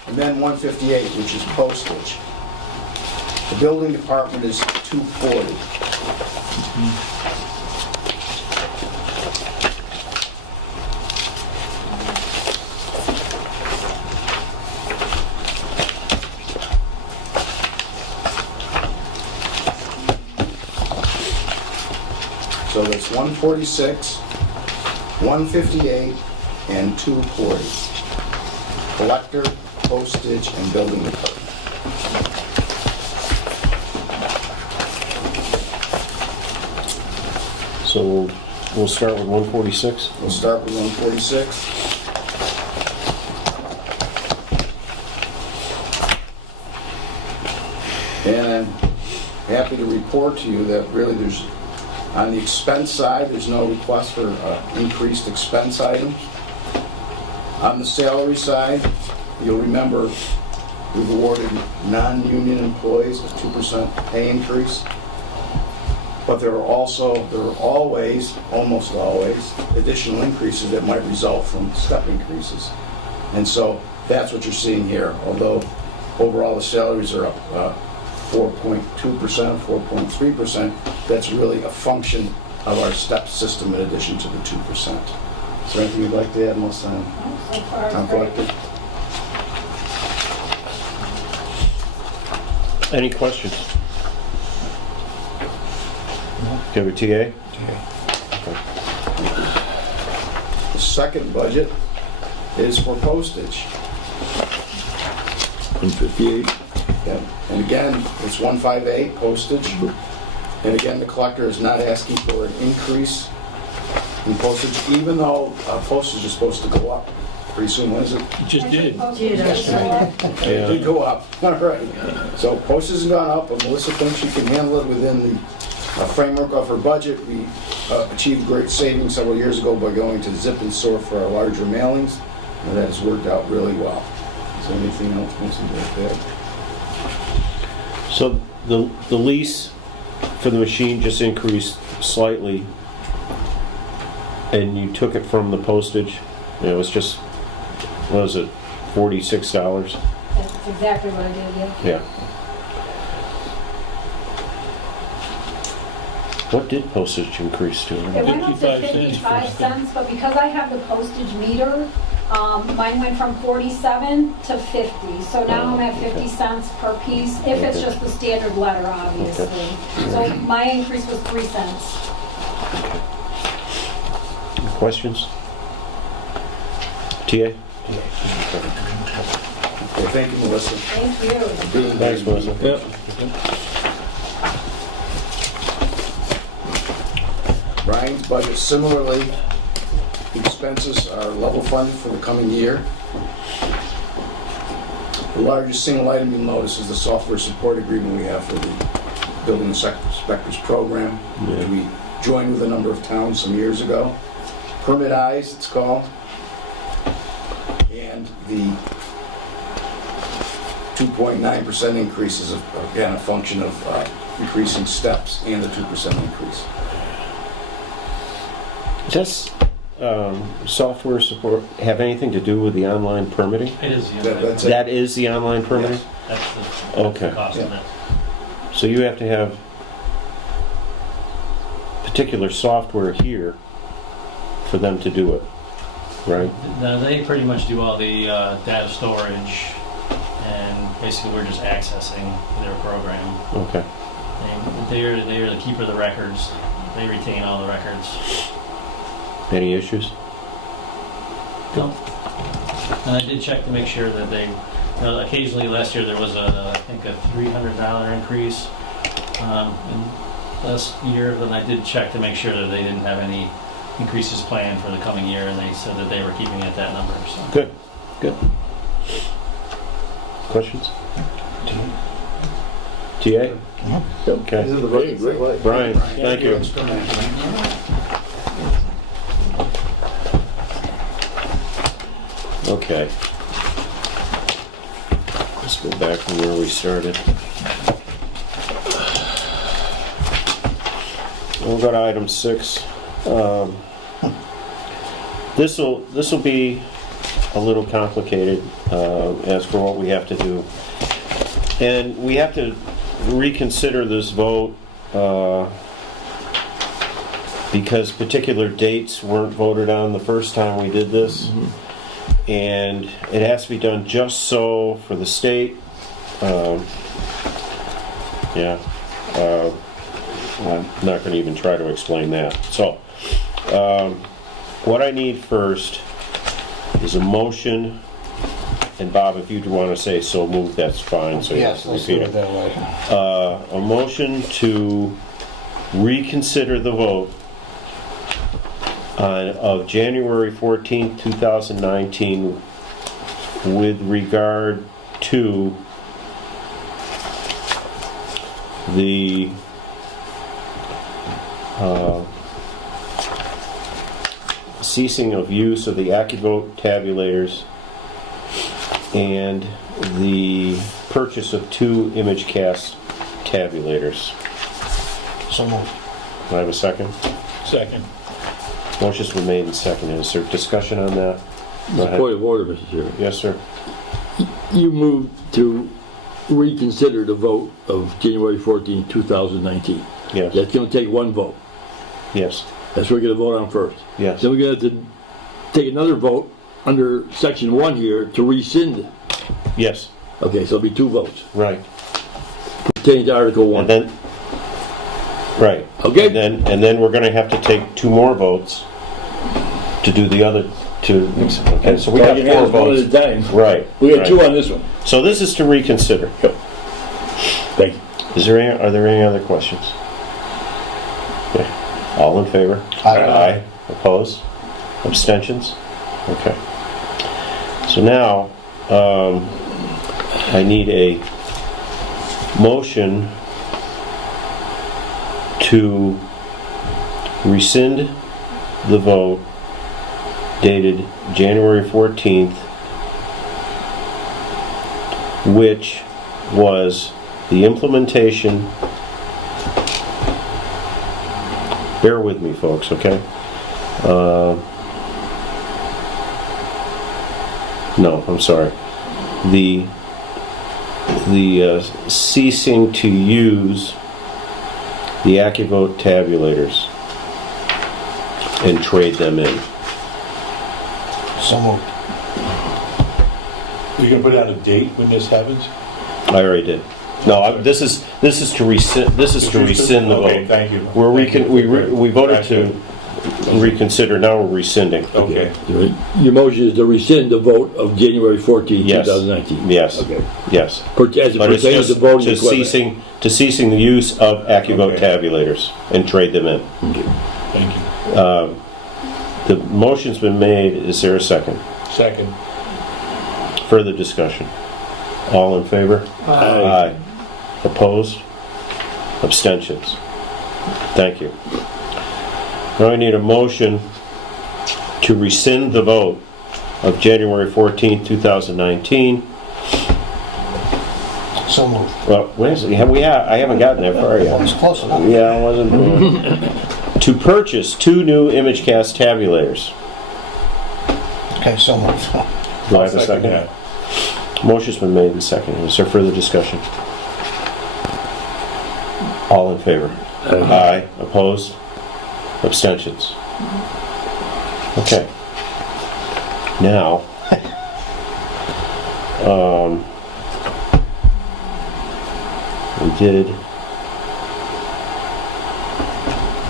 And then 158, which is postage. The building department is 240. So that's 146, 158, and 240. Collector, postage, and building department. So we'll start with 146. We'll start with 146. And I'm happy to report to you that really there's, on the expense side, there's no request for increased expense items. On the salary side, you'll remember we've awarded non-union employees a 2% pay increase. But there are always, almost always, additional increases that might result from step increases. And so that's what you're seeing here. Although overall the salaries are up 4.2%, 4.3%, that's really a function of our step system in addition to the 2%. Is there anything you'd like to add, Melissa, on town collector? Any questions? Okay, with TA? The second budget is for postage. 158. Yep. And again, it's 158 postage. And again, the collector is not asking for an increase in postage, even though postage is supposed to go up pretty soon. When is it? You just did. It did go up. All right. So postage has gone up, but Melissa thinks she can handle it within the framework of her budget. We achieved great savings several years ago by going to Zip and Sort for our larger mailings, and that has worked out really well. Is there anything else Melissa would like to add? So the lease for the machine just increased slightly, and you took it from the postage. It was just, what was it, $46? That's exactly what I did, yeah. Yeah. What did postage increase to? It went up to 55 cents, but because I have the postage meter, mine went from 47 to 50. So now I'm at 50 cents per piece, if it's just the standard letter, obviously. So my increase was 3 cents. Questions? TA? Okay, thank you, Melissa. Thank you. Thanks, Melissa. Yep. Brian's budget similarly, the expenses are level funded for the coming year. The largest single item you'll notice is the software support agreement we have for the Building Inspectors Program, which we joined with a number of towns some years ago. Permit Eyes, it's called. And the 2.9% increase is, again, a function of increasing steps and the 2% increase. Does software support have anything to do with the online permitting? It is, That's it. That is the online permitting? that's the Okay. cost of it. So you have to have particular software here for them to do it, right? No, they pretty much do all the data storage, and basically we're just accessing their program. Okay. They are the keeper of the records. They retain all the records. Any issues? No. And I did check to make sure that they, occasionally last year there was I think a $300 increase in last year, but I did check to make sure that they didn't have any increases planned for the coming year, and they said that they were keeping at that number. So. Good, good. Questions? TA? Okay. These are the votes I like. Brian, thank you. Okay. Let's go back to where we started. We'll go to item 6. This will be a little complicated as for what we have to do, and we have to reconsider this vote because particular dates weren't voted on the first time we did this. And it has to be done just so for the state. I'm not going to even try to explain that. So, what I need first is a motion. And Bob, if you want to say so moved, that's fine. So Yes, let's do it that way. A motion to reconsider the vote of January 14th, 2019 with regard to the ceasing of use of the AccuVote tabulators and the purchase of 2 ImageCast tabulators. So moved. Do I have a second? Second. Motion's been made and seconded. Is there discussion on that? Go ahead. Point of order, Mr. Chairman. Yes, sir. You moved to reconsider the vote of January 14, 2019. Yes. That's going to take one vote. Yes. That's what we're going to vote on first. Yes. Then we're going to have to take another vote under section 1 here to rescind. Yes. Okay, so it'll be 2 votes. Right. Pertaining to Article 1. And then, right. Okay. And then we're going to have to take 2 more votes to do the other 2. Okay, so we got 4 votes. One at a time. Right. We got right. 2 on this one. So this is to reconsider. Yep. Thank you. Are there any other questions? Okay. All in favor? Aye. Opposed? Abstentions? Okay. So now, I need a motion to rescind the vote dated January 14th, which was the implementation. Bear with me, folks, okay? No, I'm sorry. The ceasing to use the AccuVote tabulators and trade them in. So moved. You can put out a date when this happens? I already did. No, this is to rescind. This is to rescind the vote. Okay, thank you. Where we voted to reconsider. Now we're rescinding. Okay. Your motion is to rescind the vote of January 14, Yes. 2019. Yes. Okay. Yes. As it But it's pertains just to voting equipment. ceasing the use of AccuVote Okay. tabulators and trade them in. Okay. Thank you. The motion's been made. Is there a second? Second. Further discussion. All in favor? Aye. Opposed? Abstentions? Thank you. Now I need a motion to rescind the vote of January 14th, 2019 So moved. Well, I haven't gotten that far Well, yet. it's close enough. Yeah, I wasn't. To purchase 2 new ImageCast tabulators. Okay, so moved. Do I have a second? that. Motion's been made and seconded. Is there further discussion? All in favor? Aye. Opposed? Abstentions? Okay. Now, we did.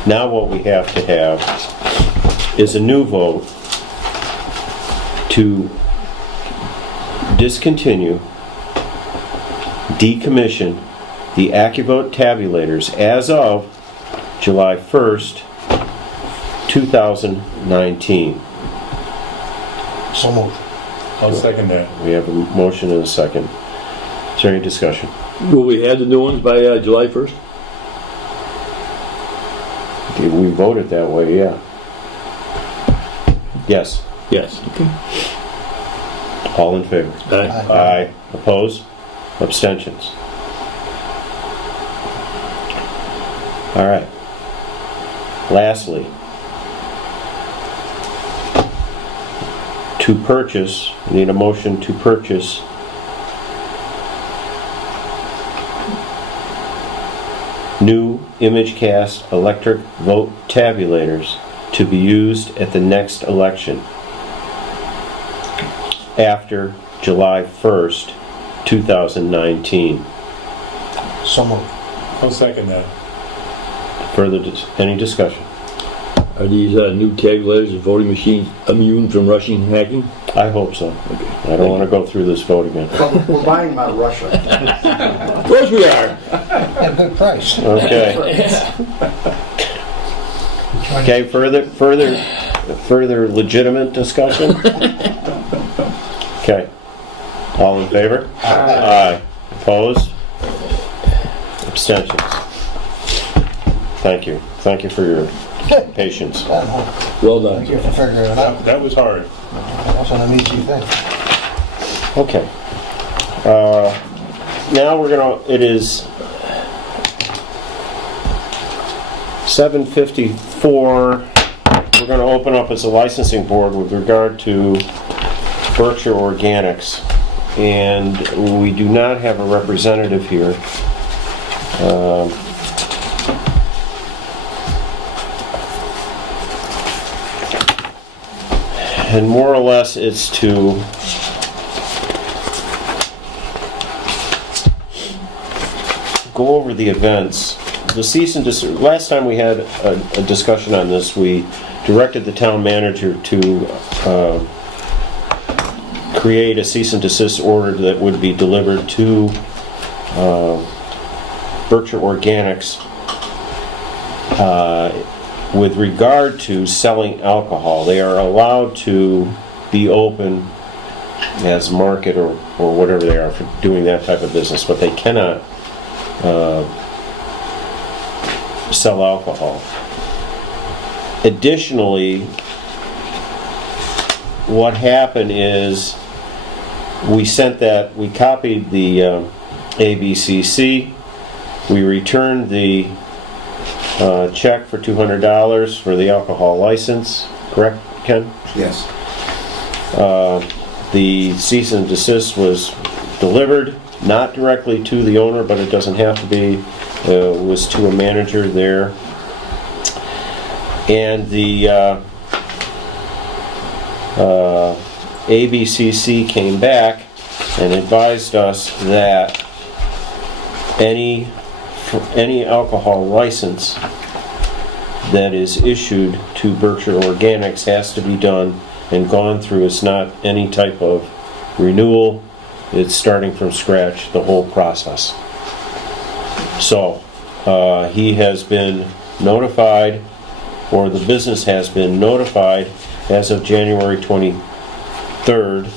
Now what we have to have is a new vote to discontinue, decommission the AccuVote tabulators as of July 1st, 2019. So moved. I'll second that. We have a motion and a second. Is there any discussion? Will we add the new ones by July 1st? We voted that way, yeah. Yes. Yes. Okay. All in favor? Aye. Aye. Opposed? Abstentions? All right. Lastly, to purchase, we need a motion to purchase new ImageCast electric vote tabulators to be used at the next election after July 1st, 2019. So moved. I'll second that. Further, any discussion? Are these new tabulators and voting machines immune from Russian hacking? I hope so. Okay. I don't want to go through this vote again. Well, we're buying them out of Russia. Of course we are. At a good price. Okay. Okay, further legitimate discussion? Okay. All in favor? Aye. Opposed? Abstentions? Thank you. Thank you for your patience. Well done. Thank you for figuring it out. That was hard. That wasn't an easy thing. Okay. Now it is 7:54. We're going to open up as a licensing board with regard to Berkshire Organics. And we do not have a representative here. And more or less it's to go over the events. The cease and desist. Last time we had a discussion on this, we directed the town manager to create a cease and desist order that would be delivered to Berkshire Organics with regard to selling alcohol. They are allowed to be open as market or whatever they are for doing that type of business, but they cannot sell alcohol. Additionally, what happened is we copied the ABCC, we returned the check for $200 for the alcohol license, correct, Ken? Yes. The cease and desist was delivered, not directly to the owner, but it doesn't have to be. It was to a manager there. And the ABCC came back and advised us that any alcohol license that is issued to Berkshire Organics has to be done and gone through. It's not any type of renewal. It's starting from scratch, the whole process. So he has been notified, or the business has been notified as of January 23rd,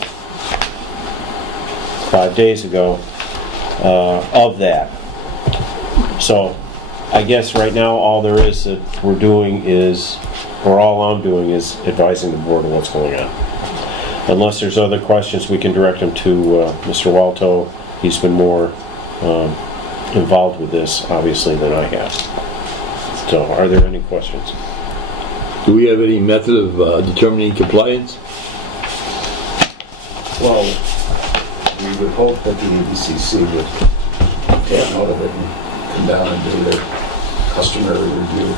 5 days ago, of that. So I guess right now all there is that we're doing is, or all I'm doing is advising the board of what's going on. Unless there's other questions, we can direct them to Mr. Walto. He's been more involved with this, obviously, than I have. So, are there any questions? Do we have any method of determining compliance? Well, we would hope that the ABCC would take note of it and come down and do their customary review.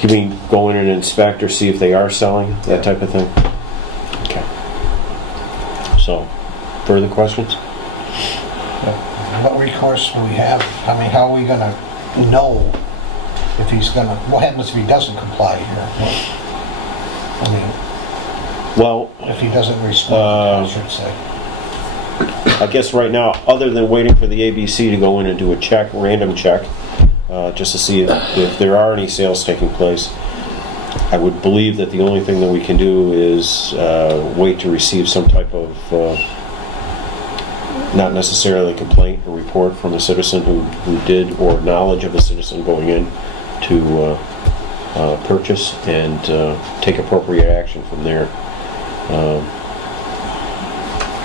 You mean go in and inspect or see if they are selling, that type of thing? Okay. So, further questions? What recourse do we have? I mean, how are we gonna know if he's gonna, what happens if he doesn't comply here? I mean, Well, if he doesn't respond, I should say. I guess right now, other than waiting for the ABC to go in and do a check, random check, just to see if there are any sales taking place, I would believe that the only thing that we can do is wait to receive some type of, not necessarily a complaint or report from a citizen who did, or knowledge of a citizen going in to purchase, and take appropriate action from there.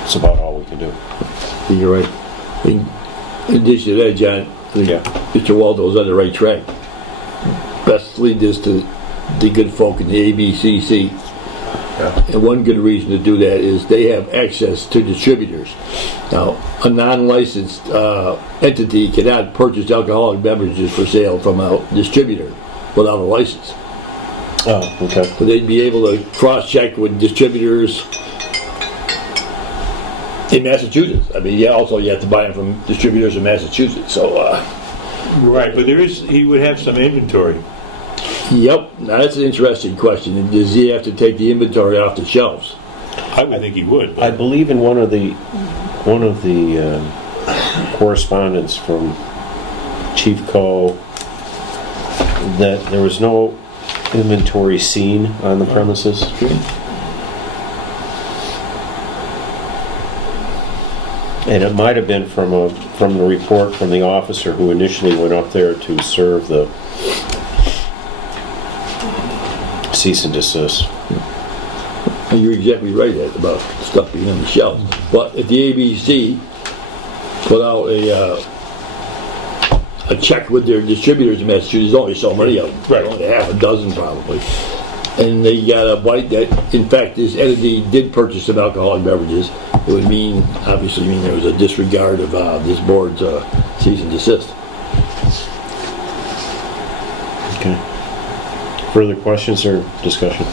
It's about all we can do. You're right. In addition to that, John, I think Mr. Waldo's on the right track. Best lead this to the good folk in the ABCC. And one good reason to do that is they have access to distributors. Now, a non-licensed entity cannot purchase alcoholic beverages for sale from a distributor without a license. Oh, okay. So they'd be able to cross-check with distributors in Massachusetts. I mean, also you have to buy them from distributors in Massachusetts. So, right, but he would have some inventory. Yep, now that's an interesting question. Does he have to take the inventory off the shelves? I would think he would. But I believe in one of the correspondence from Chief Co. that there was no inventory seen on the premises. And it might have been from the report from the officer who initially went up there to serve the cease and desist. And you're exactly right Ed, about stuff being on the shelves. But if the ABC put out a check with their distributors in Massachusetts, there's only so many of them, right. Only half a dozen probably, and they got a bite that, in fact, this entity did purchase some alcoholic beverages, it would obviously mean there was a disregard of this board's cease and desist. Okay. Further questions or discussion?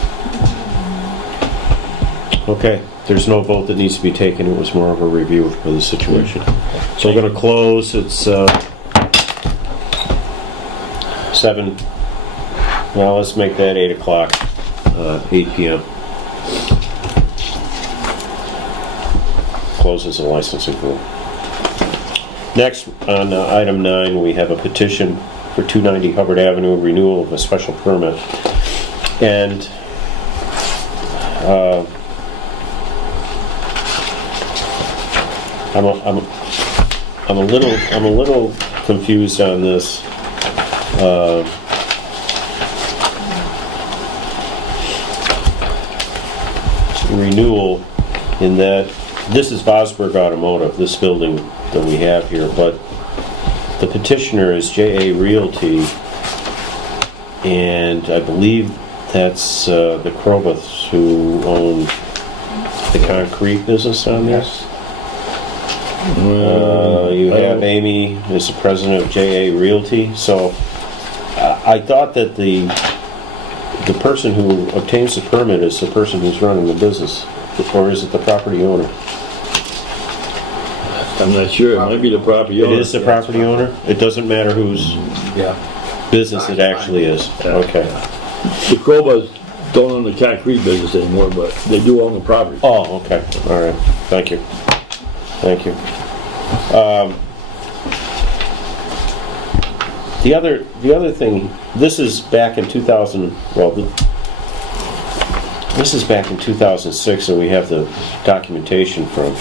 Okay, there's no vote that needs to be taken. It was more of a review of the situation. So we're going to close. It's 7. Well, let's make that 8 o'clock, 8 p.m. Closes the licensing pool. Next, on item 9, we have a petition for 290 Hubbard Avenue, renewal of a special permit. And I'm a little confused on this. Renewal, in that this is Vosburg Automotive, this building that we have here, but the petitioner is J.A. Realty, and I believe that's the Krobeths who own the concrete business on there. Yes. You have Amy as the president of J.A. Realty. So I thought that the person who obtains the permit is the person who's running the business, or is it the property owner? I'm not sure. It might be the property owner. It is the property owner? It doesn't matter whose business it actually is? Okay. The Krobas don't own the concrete business anymore, but they do own the property. Oh, okay. All right. Thank you. Thank you. The other thing, this is back in 2000. Well, this is back in 2006, and we have the documentation from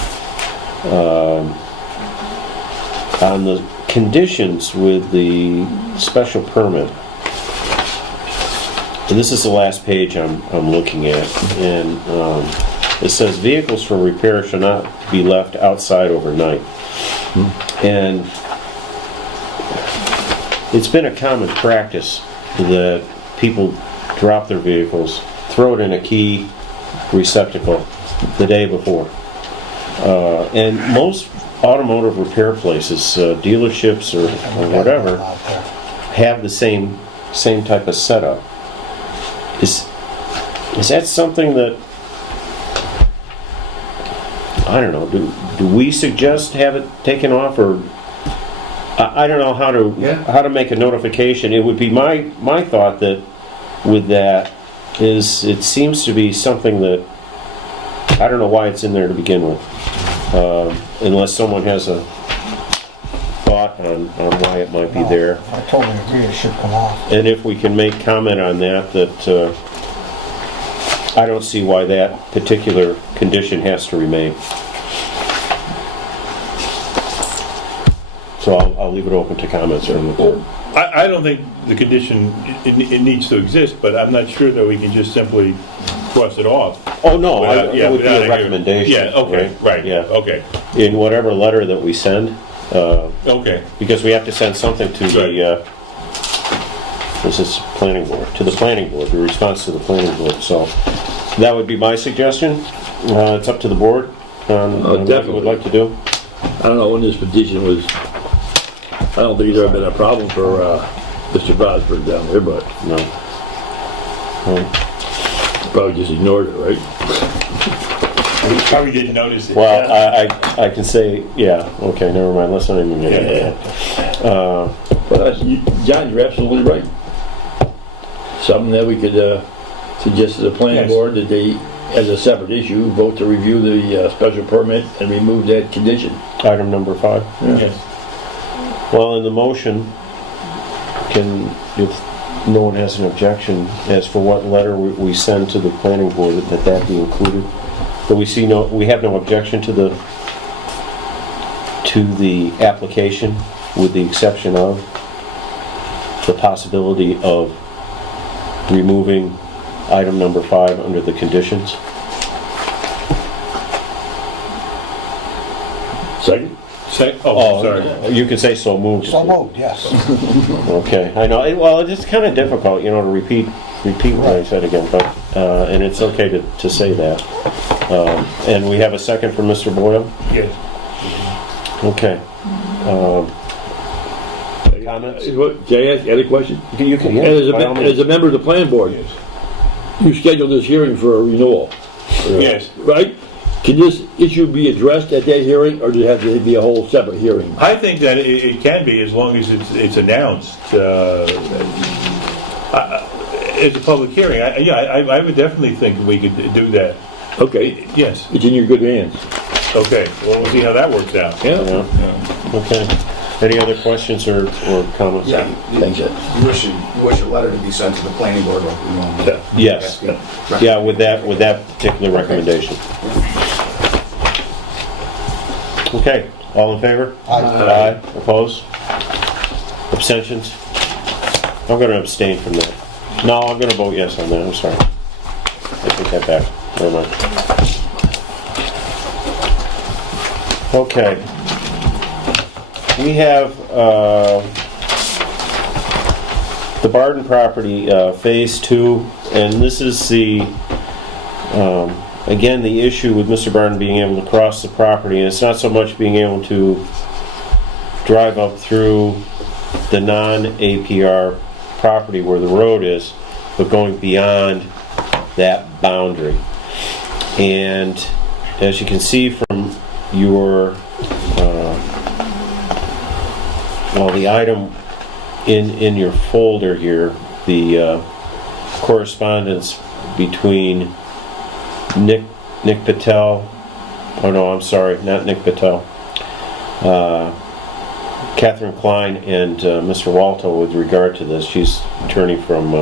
on the conditions with the special permit. And this is the last page I'm looking at, and it says vehicles for repair shall not be left outside overnight. And it's been a common practice that people drop their vehicles, throw it in a key receptacle the day before. And most automotive repair places, dealerships or whatever, have the same type of setup. Is that something that, I don't know, do we suggest have it taken off, or I don't know how to make a notification. It would be my thought that with that is it seems to be something that I don't know why it's in there to begin with, unless someone has a thought on why it might be there. I totally agree, it should come off. And if we can make comment on that I don't see why that particular condition has to remain. So I'll leave it open to comments from the board. I don't think the condition, it needs to exist, but I'm not sure that we can just simply cross it off. Oh, no, It would be a recommendation. Yeah, okay, right, Yeah. okay. In whatever letter that we send, Okay. because we have to send something to the planning board, the response to the planning board. So that would be my suggestion. It's up to the board on what you would like to do. I don't know when this petition was, I don't think it's ever been a problem for Mr. Bosberg down there, but No. probably just ignored it, right? We probably didn't notice it. Well, I can say, yeah, okay, never mind, let's not even get into that. But John, you're absolutely right. Something that we could suggest to the planning Yes. board that they, as a separate issue, vote to review the special permit and remove that condition. Item number 5. Yes. Well, in the motion, if no one has an objection, as for what letter we send to the planning board, that be included. But we have no objection to the application, with the exception of the possibility of removing item number 5 under the conditions. Second? Sorry. You can say so moved. So moved, yes. Okay, I know. Well, it's kind of difficult, to repeat what I said again, but and it's okay to say that. And we have a second from Mr. Boyle. Yes. Okay. Comments? Can I ask you a question? You can. And as a member of the planning board, you scheduled this hearing for a renewal. Yes. Right? Can this issue be addressed at that hearing, or does it have to be a whole separate hearing? I think that it can be, as long as it's announced. It's a public hearing. I would definitely think we could do that. Okay. Yes. It's in your good hands. Okay. Well, we'll see how that works out. Yeah. Okay. Any other questions or comments? Yeah. Thanks, Ed. You wish a letter to be sent to the planning board? Yes. Yeah, with that particular recommendation. Okay. All in favor? Aye. Opposed? Abstentions? I'm going to abstain from that. No, I'm going to vote yes on that. I'm sorry. I take that back. Never mind. Okay. We have the Barden property, Phase 2, and this is again, the issue with Mr. Barden being able to cross the property. And it's not so much being able to drive up through the non-APR property where the road is, but going beyond that boundary. And as you can see from your the item in your folder here, the correspondence between Nick Patel, oh no, I'm sorry, not Nick Patel, Catherine Klein and Mr. Walto with regard to this. She's attorney from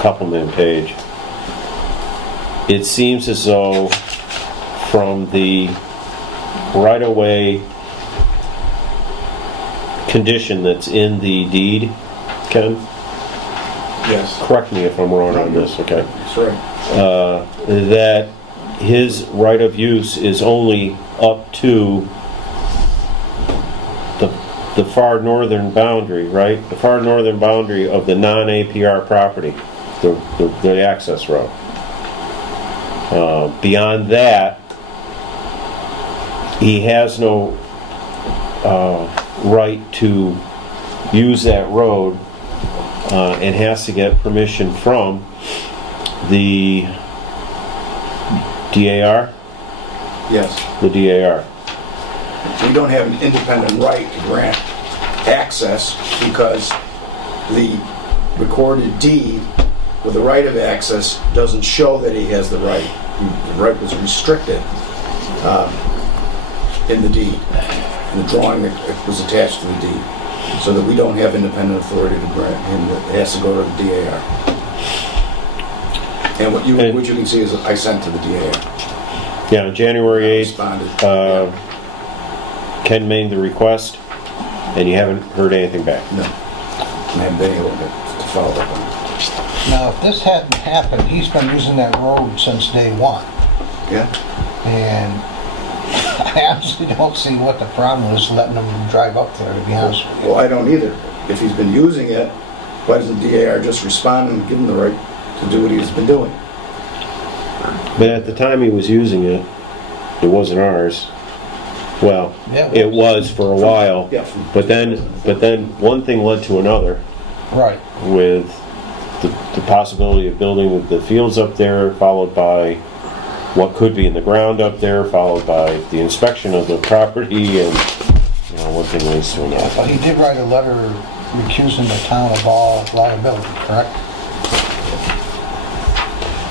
Coupleman Page. It seems as though from the right-of-way condition that's in the deed, Ken? Yes. Correct me if I'm wrong on this, okay? That's right. That his right of use is only up to the far northern boundary, right? The far northern boundary of the non-APR property, the access road. Beyond that, he has no right to use that road and has to get permission from the DAR? Yes. The DAR. We don't have an independent right to grant access because the recorded deed with the right of access doesn't show that he has the right. The right was restricted in the deed, in the drawing that was attached to the deed, so that we don't have independent authority to grant him. It has to go to the DAR. And what you can see is I sent to the DAR. Yeah, on January 8th, Responded. Ken made the request, and you haven't heard anything back. No. I haven't been able to follow up on it. Now, if this hadn't happened, he's been using that road since day one. Yeah. And I honestly don't see what the problem is letting him drive up there, to be honest with you. Well, I don't either. If he's been using it, why doesn't DAR just respond and give him the right to do what he's been doing? But at the time he was using it, it wasn't ours. Well, Yeah, it was for a while, Yeah. but then one thing led to another Right. with the possibility of building the fields up there, followed by what could be in the ground up there, followed by the inspection of the property, and one thing leads to another. But he did write a letter recusing the town of all liability, correct?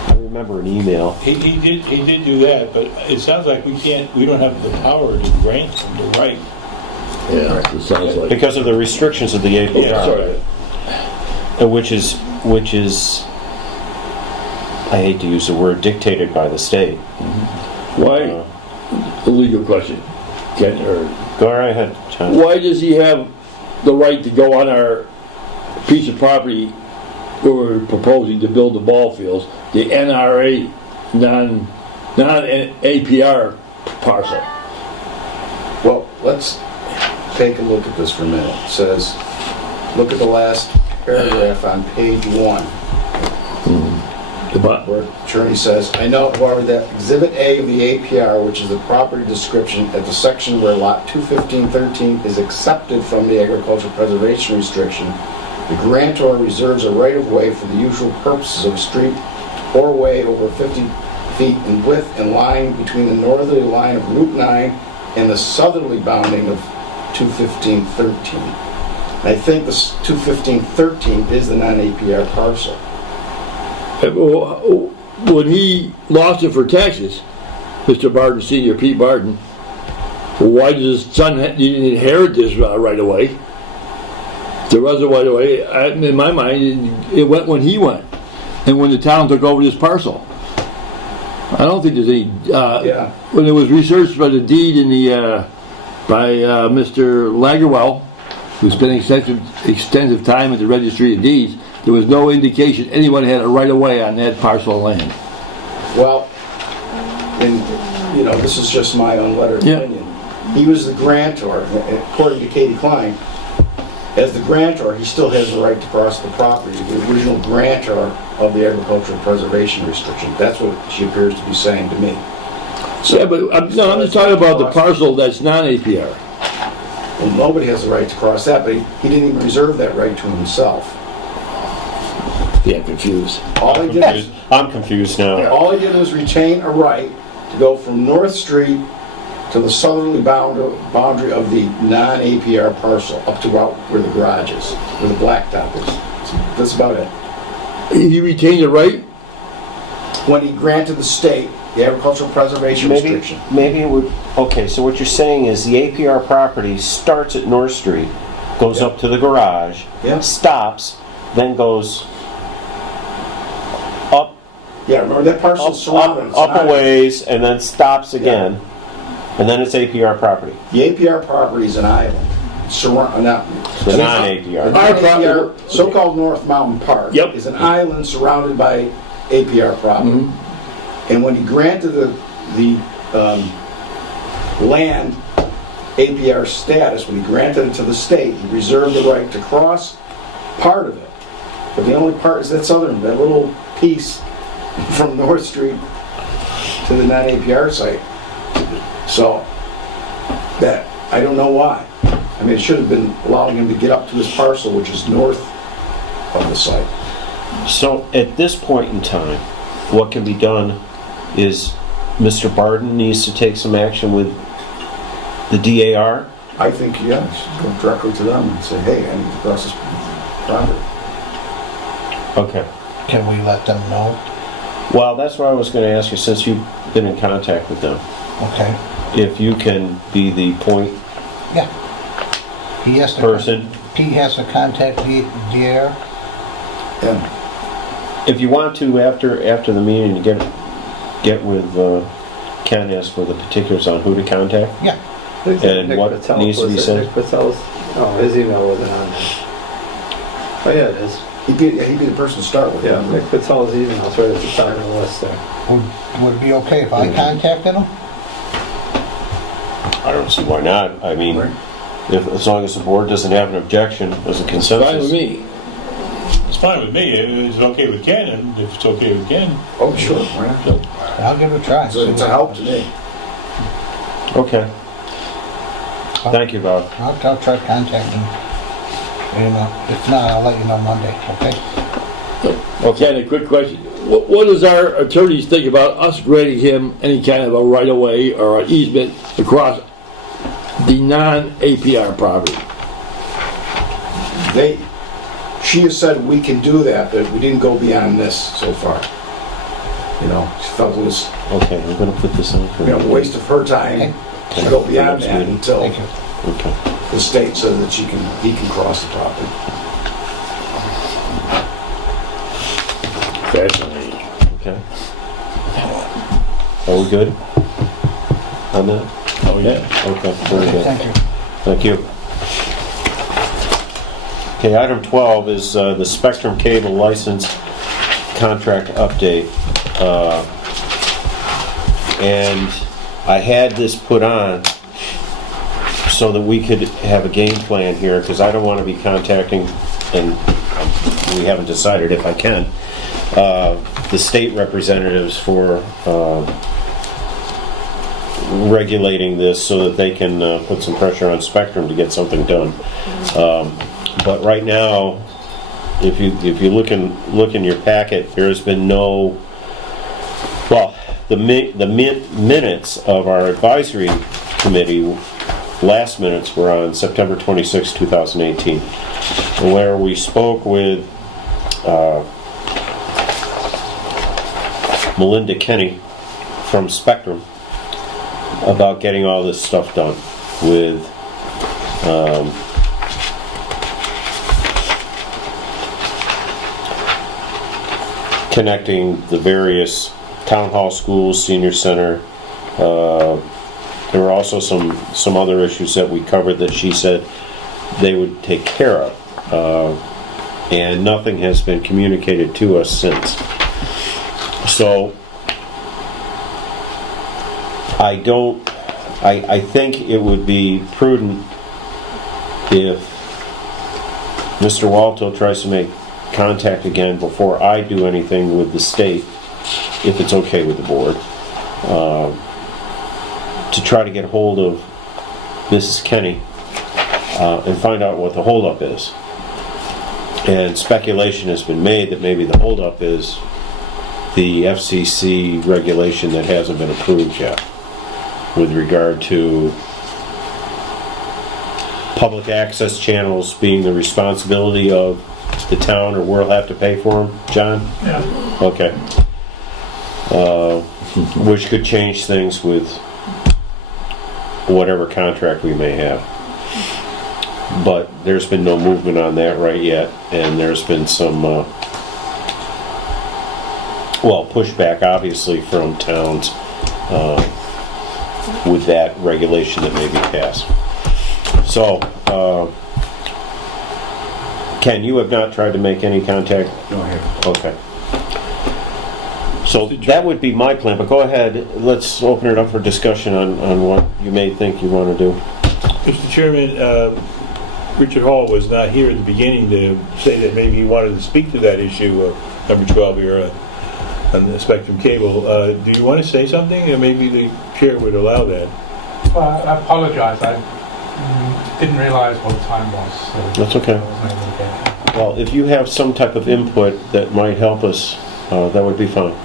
I remember an email. He did do that, but it sounds like we don't have the power to grant him the right. Yeah, it sounds like. Because of the restrictions of the APR, Yeah, sorry. which is, I hate to use the word, dictated by the state. Why, a legal question, Ken, or Go right ahead, John. why does he have the right to go on our piece of property where we're proposing to build the ball fields, the NRA, non-APR parcel? Well, let's take a look at this for a minute. It says, look at the last paragraph on page 1. Where attorney says, I note, however, that Exhibit A of the APR, which is the property description at the section where Lot 21513 is accepted from the agricultural preservation restriction, the grantor reserves a right-of-way for the usual purposes of a street or way over 50 feet in width and lying between the northerly line of Route 9 and the southerly bounding of 21513. I think this 21513 is the non-APR parcel. When he lost it for Texas, Mr. Barton Sr., Pete Barton, why does his son didn't inherit this right away? There was a right away. In my mind, it went when he went, and when the town took over this parcel. I don't think there's any. When it was researched by the deed in the by Mr. Lagerwell, who spent extensive time at the Registry of Deeds, there was no indication anyone had a right of way on that parcel of land. Well, and this is just my unlettered opinion. He was the grantor, according to Katie Klein. As the grantor, he still has the right to cross the property, the original grantor of the agricultural preservation restriction. That's what she appears to be saying to me. So, yeah, but I'm just talking about the parcel that's non-APR. Well, nobody has the right to cross that, but he didn't even reserve that right to himself. Yeah, confused. I'm confused now. All he did was retain a right to go from North Street to the southerly boundary of the non-APR parcel, up to about where the garage is, where the blacktop is. That's about it. He retained the right? When he granted the state the agricultural preservation restriction. Maybe it would. Okay, so what you're saying is the APR property starts at North Street, goes up to the garage, stops, then goes up. Yeah, remember that parcel surrounded up a ways, and then stops again, and then it's APR property. The APR property is an island. The non-APR. So-called North Mountain Park is an island surrounded by APR property. And when he granted the land APR status, when he granted it to the state, he reserved the right to cross part of it. But the only part is that southern, that little piece from North Street to the non-APR site. So, that, I don't know why. I mean, it should have been allowing him to get up to his parcel, which is north of the site. So at this point in time, what can be done is Mr. Barden needs to take some action with the DAR. I think, yes, go directly to them and say, hey, I need to cross this property. Okay. Can we let them know? Well, that's what I was going to ask you, since you've been in contact with them. Okay. If you can be the point Yeah. He has to person. He has to contact the DAR. Yeah. If you want to, after the meeting, get with Ken as for the particulars on who to contact. Yeah. And what needs to be said. Nick Patel's, oh, his email wasn't on there. Oh, yeah, it is. He'd be the person to start with. Yeah, Nick Patel's email's right at the top of the list there. Would it be okay if I contacted him? I don't see why not. I mean, as long as the board doesn't have an objection as a consensus. Fine with me. It's fine with me. It's okay with Ken, and if it's okay with Ken. Oh, sure. Why not? So, I'll give it a try. So it's a help to me. Okay. Thank you, Bob. I'll try contacting him. And if not, I'll let you know Monday, okay? Okay, a quick question. What does our attorneys think about us granting him any kind of a right-of-way or an easement across the non-APR property? She has said we can do that, but we didn't go beyond this so far. You know, she felt it was, Okay, I'm going to put this on for a waste of her time to go beyond that until Thank you. Okay. the state says that he can cross the property. Fascinating. Okay. Are we good on that? oh, yeah. Okay, very good. Thank you. Thank you. Okay, item 12 is the Spectrum Cable License Contract Update. And I had this put on so that we could have a game plan here, because I don't want to be contacting, and we haven't decided if I can, the state representatives for regulating this so that they can put some pressure on Spectrum to get something done. But right now, if you look in your packet, there has been no. Well, the minutes of our advisory committee, last minutes were on September 26, 2018, where we spoke with Melinda Kenny from Spectrum about getting all this stuff done with connecting the various town hall schools, senior center. There were also some other issues that we covered that she said they would take care of, and nothing has been communicated to us since. So I think it would be prudent if Mr. Walto tries to make contact again before I do anything with the state, if it's okay with the board, to try to get a hold of Mrs. Kenny and find out what the holdup is. And speculation has been made that maybe the holdup is the FCC regulation that hasn't been approved yet with regard to public access channels being the responsibility of the town, or we'll have to pay for them, John? Yeah. Okay. Which could change things with whatever contract we may have. But there's been no movement on that right yet, and there's been some pushback obviously from towns with that regulation that may be passed. So Ken, you have not tried to make any contact? No, I haven't. Okay. So that would be my plan, but go ahead, let's open it up for discussion on what you may think you want to do. Mr. Chairman, Richard Hall was not here at the beginning to say that maybe he wanted to speak to that issue of number 12 here on the Spectrum cable. Do you want to say something, or maybe the chair would allow that? Well, I apologize. I didn't realize what the time was. So That's okay. Well, if you have some type of input that might help us, that would be fine.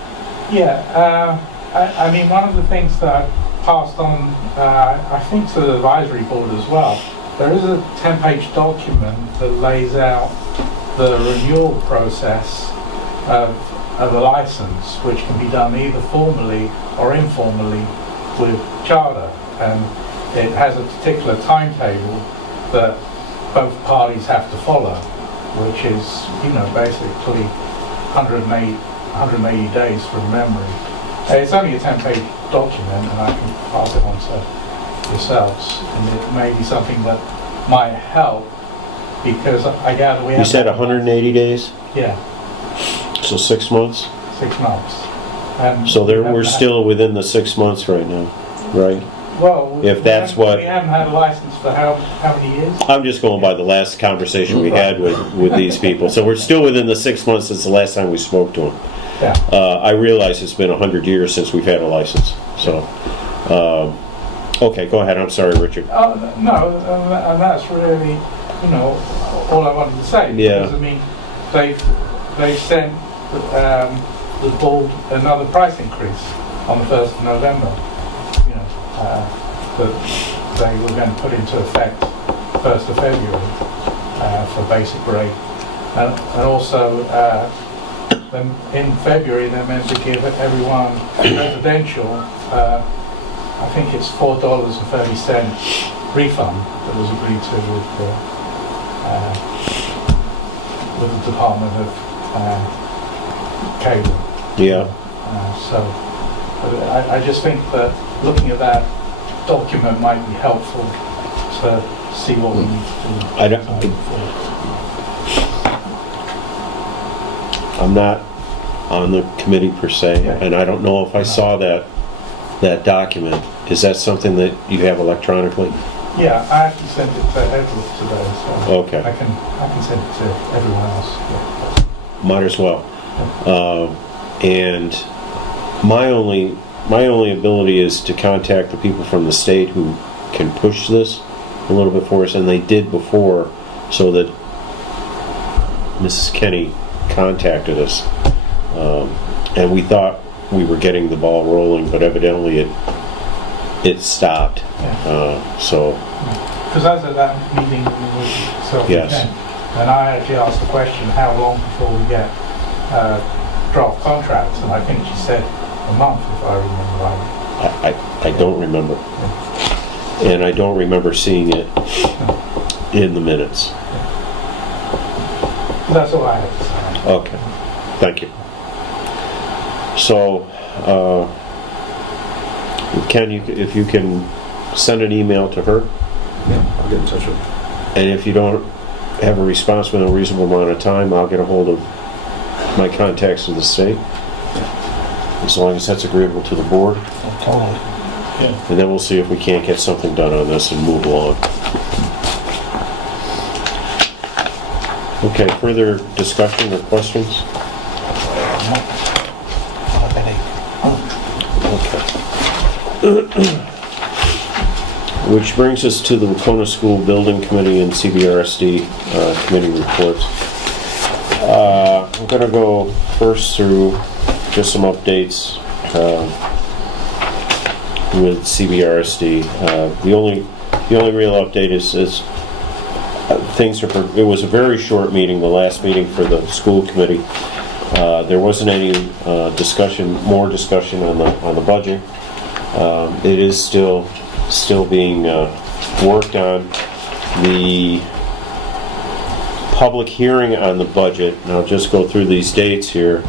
Yeah, I mean, one of the things that I passed on, I think to the advisory board as well, there is a 10-page document that lays out the renewal process of a license, which can be done either formally or informally with Charter. And it has a particular timetable that both parties have to follow, which is, basically 180 days from memory. It's only a 10-page document, and I can pass it on to yourselves, and it may be something that might help, because I gather we have... You said 180 days? Yeah. So 6 months? 6 months. So we're still within the 6 months right now, right? Well, if that's what... We haven't had a license for how many years? I'm just going by the last conversation we had with these people. So we're still within the 6 months since the last time we spoke to them. Yeah. I realize it's been 100 years since we've had a license. So, okay, go ahead. I'm sorry, Richard. No, and that's really, all I wanted to say. Yeah. Because, I mean, they've sent the board another price increase on the 1st of November. That they were going to put into effect 1st of February for basic rate. And also, then in February they're meant to give everyone residential, I think it's $4.30 refund that was agreed to with the Department of Cable. Yeah. I just think that looking at that document might be helpful to see what we need to do. I'm not on the committee per se, and I don't know if I saw that document. Is that something that you have electronically? Yeah, I have to send it to Edward today, so okay. I can send it to everyone else. Yeah. Might as well. And my only ability is to contact the people from the state who can push this a little bit for us, and they did before, so that Mrs. Kenny contacted us, and we thought we were getting the ball rolling, but evidently it stopped. Yeah. Because I was at that meeting with Sophie yes. Kent, and I actually asked the question, how long before we get draft contracts, and I think she said a month, if I remember right. I don't remember. And I don't remember seeing it in the minutes. That's all I have to say. Okay. Thank you. So, Ken, if you can send an email to her. Yeah, I'll get in touch with her. And if you don't have a response within a reasonable amount of time, I'll get a hold of my contacts in the state. As long as that's agreeable to the board. Totally. Yeah. And then we'll see if we can't get something done on this and move along. Okay, further discussion or questions? Okay. Which brings us to the Wacona School Building Committee and CBRSD committee reports. I'm going to go first through just some updates with CBRSD. The only real update is it was a very short meeting, the last meeting for the school committee. There wasn't any more discussion on the budget. It is still being worked on. The public hearing on the budget, and I'll just go through these dates here,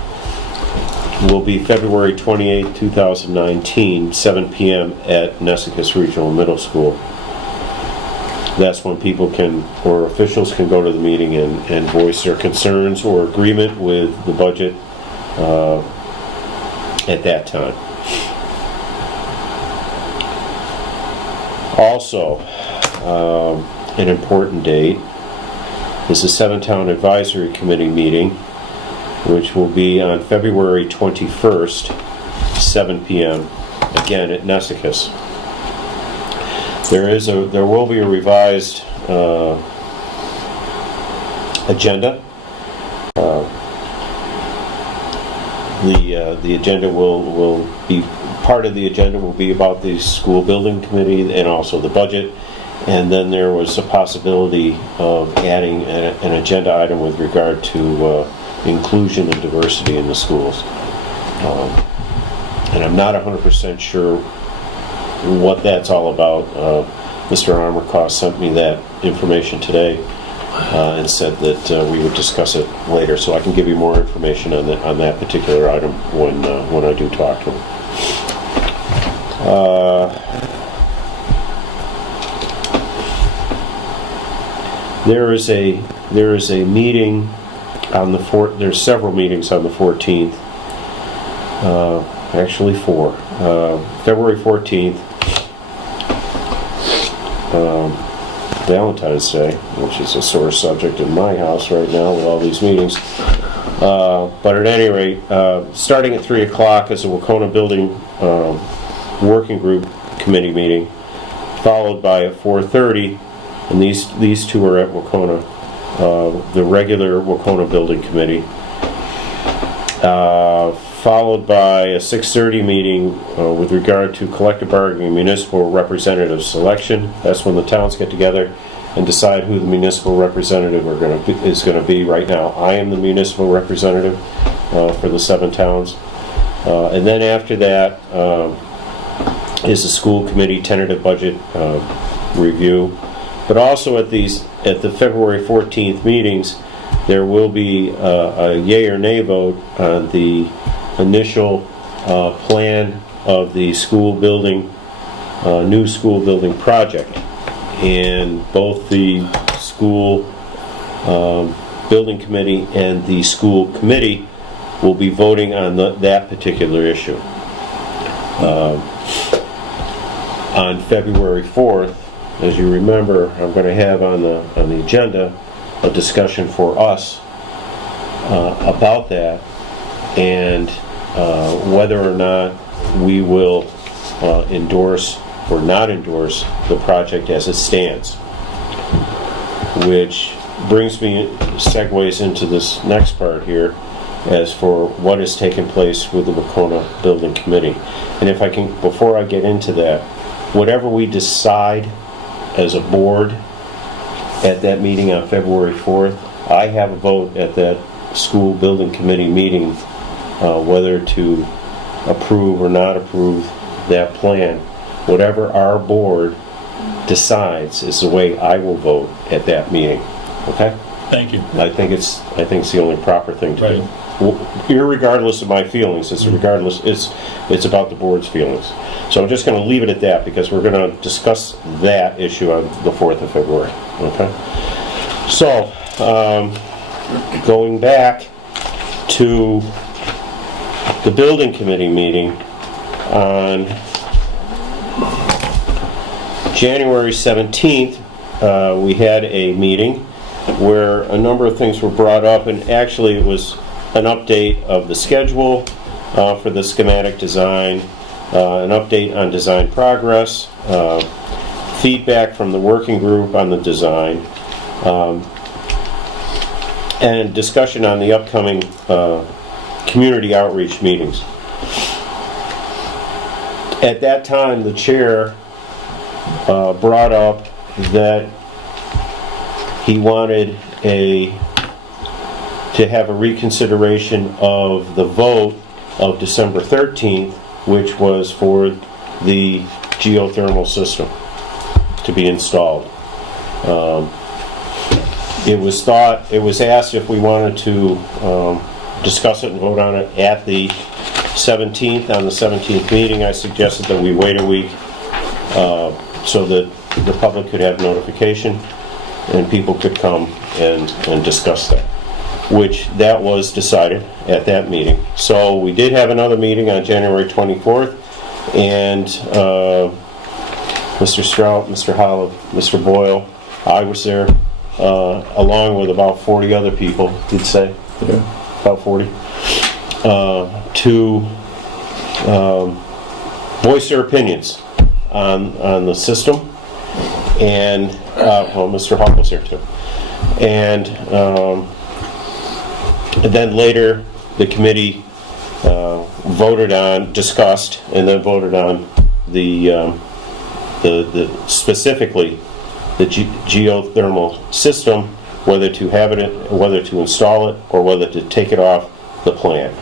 will be February 28, 2019, 7 p.m. at Nessicus Regional Middle School. That's when people or officials can go to the meeting and voice their concerns or agreement with the budget at that time. Also, an important date is the Seven-Town Advisory Committee meeting, which will be on February 21st, 7 p.m., again at Nessicus. There will be a revised agenda. The agenda will be, part of the agenda will be about the school building committee and also the budget. And then there was a possibility of adding an agenda item with regard to inclusion and diversity in the schools. And I'm not 100% sure what that's all about. Mr. Armorcost sent me that information today and said that we would discuss it later, so I can give you more information on that particular item when I do talk to him. There is a meeting on the there's several meetings on the 14th. Actually 4. February 14th, Valentine's Day, which is a sore subject in my house right now with all these meetings. But at any rate, starting at 3 o'clock is a Wacona Building Working Group Committee meeting, followed by at 4:30, and these two are at Wacona, the regular Wacona Building Committee. Followed by a 6:30 meeting with regard to collective bargaining municipal representative selection. That's when the towns get together and decide who the municipal representative is going to be. Right now, I am the municipal representative for the 7 towns. And then after that is the school committee tentative budget review. But also at the February 14th meetings, there will be a yay or nay vote on the initial plan of the school building, new school building project. And both the school building committee and the school committee will be voting on that particular issue. On February 4th, as you remember, I'm going to have on the agenda a discussion for us about that, and whether or not we will endorse or not endorse the project as it stands. Which segues into this next part here, as for what has taken place with the Wacona Building Committee. And if I can, before I get into that, whatever we decide as a board at that meeting on February 4th, I have a vote at that school building committee meeting whether to approve or not approve that plan. Whatever our board decides is the way I will vote at that meeting. Okay? Thank you. I think it's the only proper thing to do. Irregardless of my feelings, it's about the board's feelings. So I'm just going to leave it at that, because we're going to discuss that issue on the 4th of February. Okay? So, going back to the building committee meeting on January 17th, we had a meeting where a number of things were brought up, and actually it was an update of the schedule for the schematic design, an update on design progress, feedback from the working group on the design, and discussion on the upcoming community outreach meetings. At that time, the chair brought up that he wanted to have a reconsideration of the vote of December 13th, which was for the geothermal system to be installed. It was asked if we wanted to discuss it and vote on it at the 17th. On the 17th meeting, I suggested that we wait a week so that the public could have notification and people could come and discuss that. which that was decided at that meeting. So we did have another meeting on January 24th, and Mr. Strout, Mr. Hollow, Mr. Boyle, I was there, along with about 40 other people, you'd say? Yeah. About 40. To voice their opinions on the system, and well, Mr. Hawk was there too. And then later, the committee discussed, and then voted on the specifically the geothermal system, whether to have it, whether to install it, or whether to take it off the plan.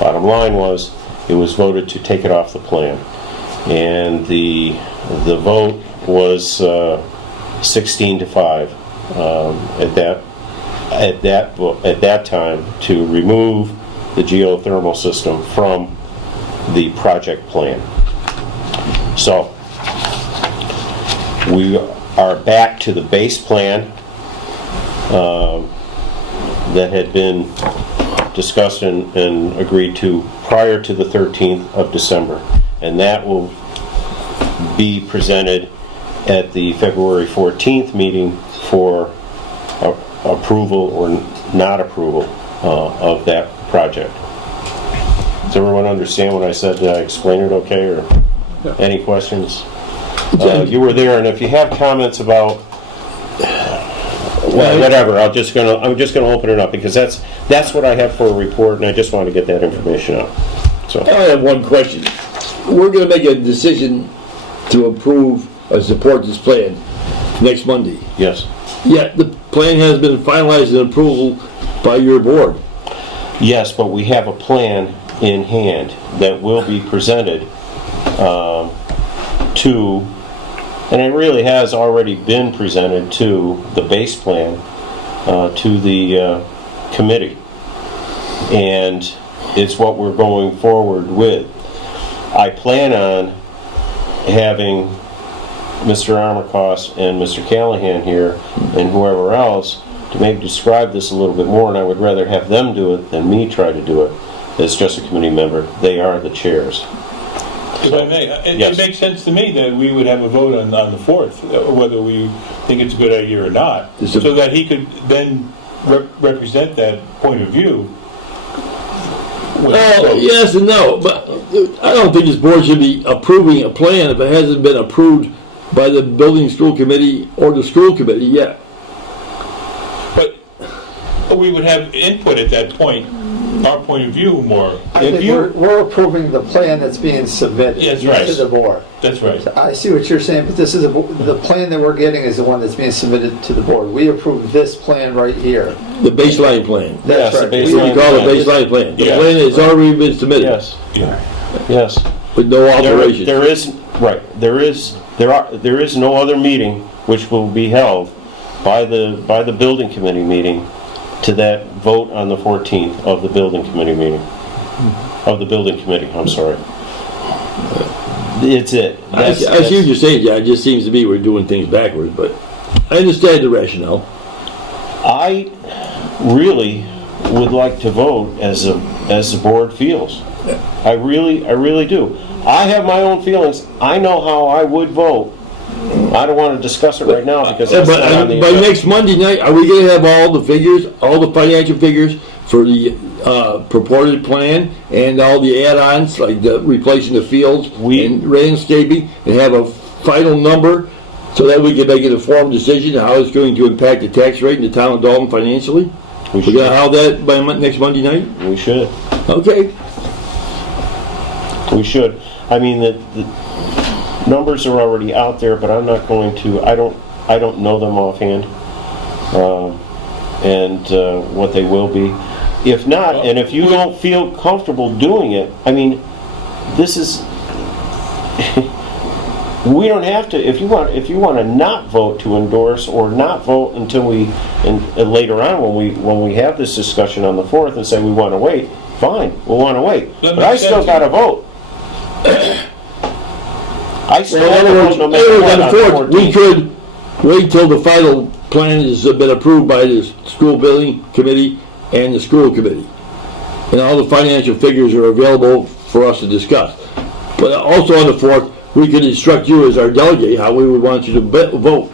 Bottom line was, it was voted to take it off the plan, and the vote was 16-5 at that time to remove the geothermal system from the project plan. So we are back to the base plan that had been discussed and agreed to prior to the 13th of December. And that will be presented at the February 14th meeting for approval or not approval of that project. Does everyone understand what I said? Did I explain it okay, or any questions? You were there, and if you have comments about, well, whatever, I'm just gonna open it up, because that's what I have for a report, and I just want to get that information out. So I have one question. We're going to make a decision to approve or support this plan next Monday. Yes. Yet the plan has been finalized and approval by your board. Yes, but we have a plan in hand that will be presented to, and it really has already been presented to the base plan, to the committee. And it's what we're going forward with. I plan on having Mr. Armacost and Mr. Callahan here, and whoever else, to maybe describe this a little bit more, and I would rather have them do it than me try to do it as just a committee member. They are the chairs. If I may, it makes sense to me that we would have a vote on the 4th, whether we think it's a good idea or not, so that he could then represent that point of view. Well, yes and no, but I don't think this board should be approving a plan if it hasn't been approved by the building school committee or the school committee yet. But we would have input at that point, our point of view more. I think we're approving the plan that's being submitted to the board. That's right. So I see what you're saying, but this is the plan that we're getting is the one that's being submitted to the board. We approve this plan right here. The baseline plan. That's right. We call it baseline plan. The plan has already been submitted. Yes. Yes. With no alteration. There is no other meeting which will be held by the building committee meeting to that vote on the 14th of the building committee meeting. Of the building committee, I'm sorry. It's it. I see what you're saying, John. It just seems to me we're doing things backwards, but I understand the rationale. I really would like to vote as the board feels. I really do. I have my own feelings. I know how I would vote. I don't want to discuss it right now because that's not on the by next Monday night, are we going to have all the figures, all the financial figures for the purported plan and all the add-ons, like replacing the fields and landscaping, and have a final number so that we can make an informed decision on how it's going to impact the tax rate in the town of Dalton financially? We're going to have that by next Monday night? We should. Okay. We should. I mean, the numbers are already out there, but I'm not going to. I don't know them offhand, and what they will be. If not, and if you don't feel comfortable doing it, I mean, this is. We don't have to. If you want to not vote to endorse or not vote until later on when we have this discussion on the 4th and say we want to wait, fine, we'll want to wait. But I still got to vote. I still have to vote no matter what on the 14th. We could wait till the final plan has been approved by the school building committee and the school committee. And all the financial figures are available for us to discuss. But also on the 4th, we could instruct you as our delegate how we would want you to vote.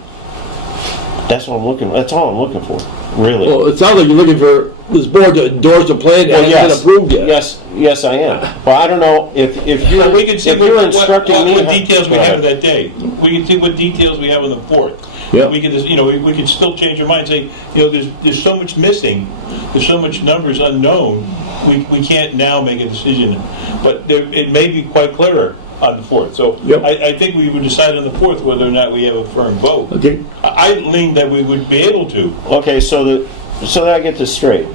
That's all I'm looking for, really. Well, it sounds like you're looking for this board to endorse a plan that hasn't been approved yet. Yes, I am. But I don't know if you're, We can see if you're instructing me. what details we have that day. We can see what details we have on the 4th. Yeah. We can just, we can still change our mind, say, there's so much missing, there's so much numbers unknown, we can't now make a decision. But it may be quite clearer on the 4th. So I think we would decide on the 4th whether or not we have a firm vote. Okay. I lean that we would be able to. Okay, so that I get this straight.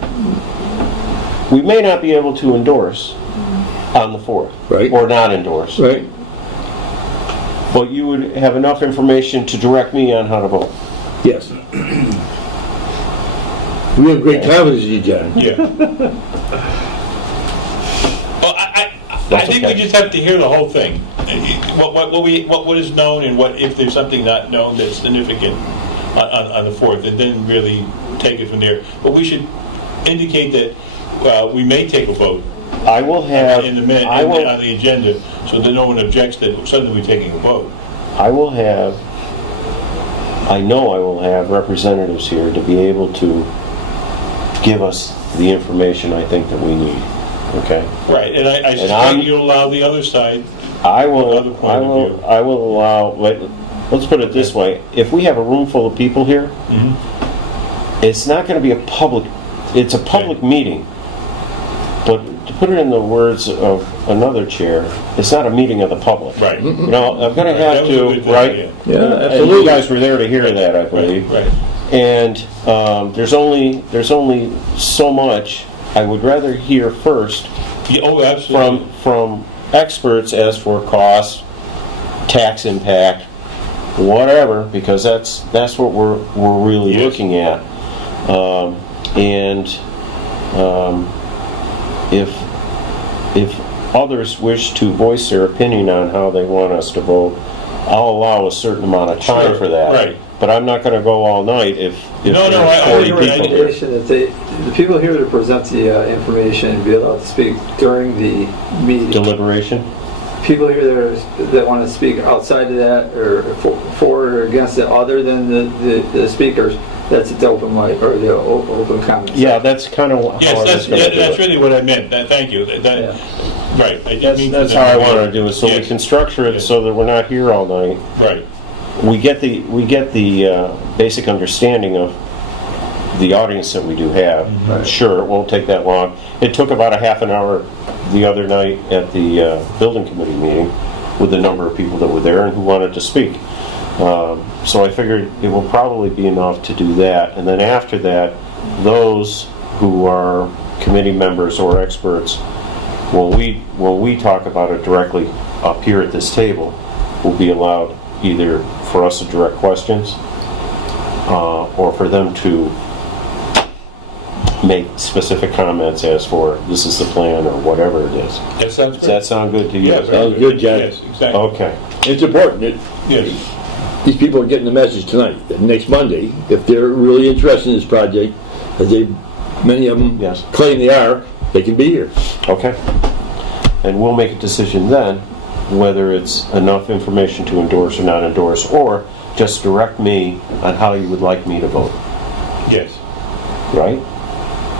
We may not be able to endorse on the 4th. Right. Or not endorse. Right. But you would have enough information to direct me on how to vote. Yes. We have great confidence in you, John. Yeah. Well, I think we just have to hear the whole thing. What is known and what if there's something not known that's significant on the 4th, and then really take it from there. But we should indicate that we may take a vote. I will have on the agenda, so that no one objects that suddenly we're taking a vote. I know I will have representatives here to be able to give us the information I think that we need. Okay. Right, and I suspect you'll allow the other side. I will allow. Let's put it this way: if we have a room full of people here, it's not going to be a public. It's a public meeting, but to put it in the words of another chair, it's not a meeting of the public. Right. I'm going to have to, right? Yeah, absolutely. And you guys were there to hear that, I believe. Right. And there's only so much. I would rather hear first from experts as for costs, tax impact, whatever, because that's what we're really looking at. If others wish to voice their opinion on how they want us to vote, I'll allow a certain amount of time for that. Right. But I'm not going to go all night if I there's 40 people here. That the people here to present the information be allowed to speak during the meeting. Deliberation? People here that want to speak outside of that, or for or against it, other than the speakers, that's the open mic or the open comments. Yeah, that's kind of how I was going to do that's it. really what I meant. Thank you. Right. I didn't mean That's how I want to do it. So we can structure it so that we're not here all night. Right. We get the basic understanding of the audience that we do have. Right. Sure, it won't take that long. It took about a half an hour the other night at the building committee meeting with the number of people that were there and who wanted to speak. So I figured it will probably be enough to do that. And then after that, those who are committee members or experts, when we talk about it directly up here at this table, will be allowed either for us to direct questions or for them to make specific comments as for this is the plan or whatever it is. That sounds good. Does that sound good to you? Yes, Sounds good, John. Yes, exactly. Okay. It's important. Yes. These people are getting the message tonight that next Monday, if they're really interested in this project, as many of them claim they are, they can be here. Okay. And we'll make a decision then whether it's enough information to endorse or not endorse, or just direct me on how you would like me to vote. Yes. Right?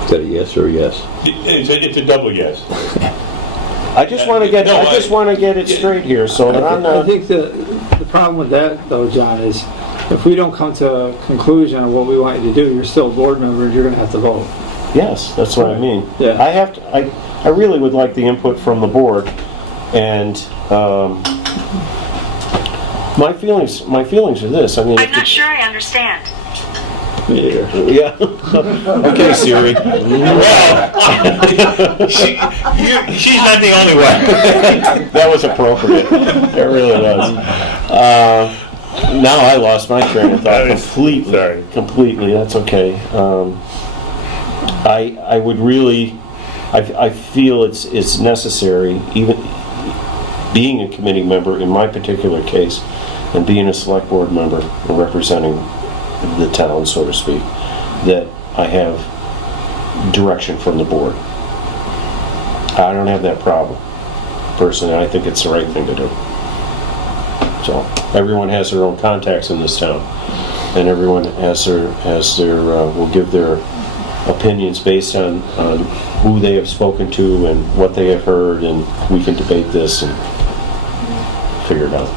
Is that a yes or a yes? It's a double yes. I just want to get it straight here so that I'm I not. think the problem with that, though, John, is if we don't come to a conclusion of what we want you to do, you're still a board member and you're going to have to vote. Yes, that's what I mean. Yeah. I really would like the input from the board, and my feelings are this. I mean, I'm not sure I understand. Yeah. Okay, Siri. Well, she's not the only one. That was appropriate. It really was. Now I lost my train of thought completely. Sorry. Completely. That's okay. I would really. I feel it's necessary, even being a committee member in my particular case, and being a select board member and representing the town, so to speak, that I have direction from the board. I don't have that problem. Personally, I think it's the right thing to do. So, everyone has their own contacts in this town, and everyone has their will give their opinions based on who they have spoken to and what they have heard, and we can debate this and figure it out.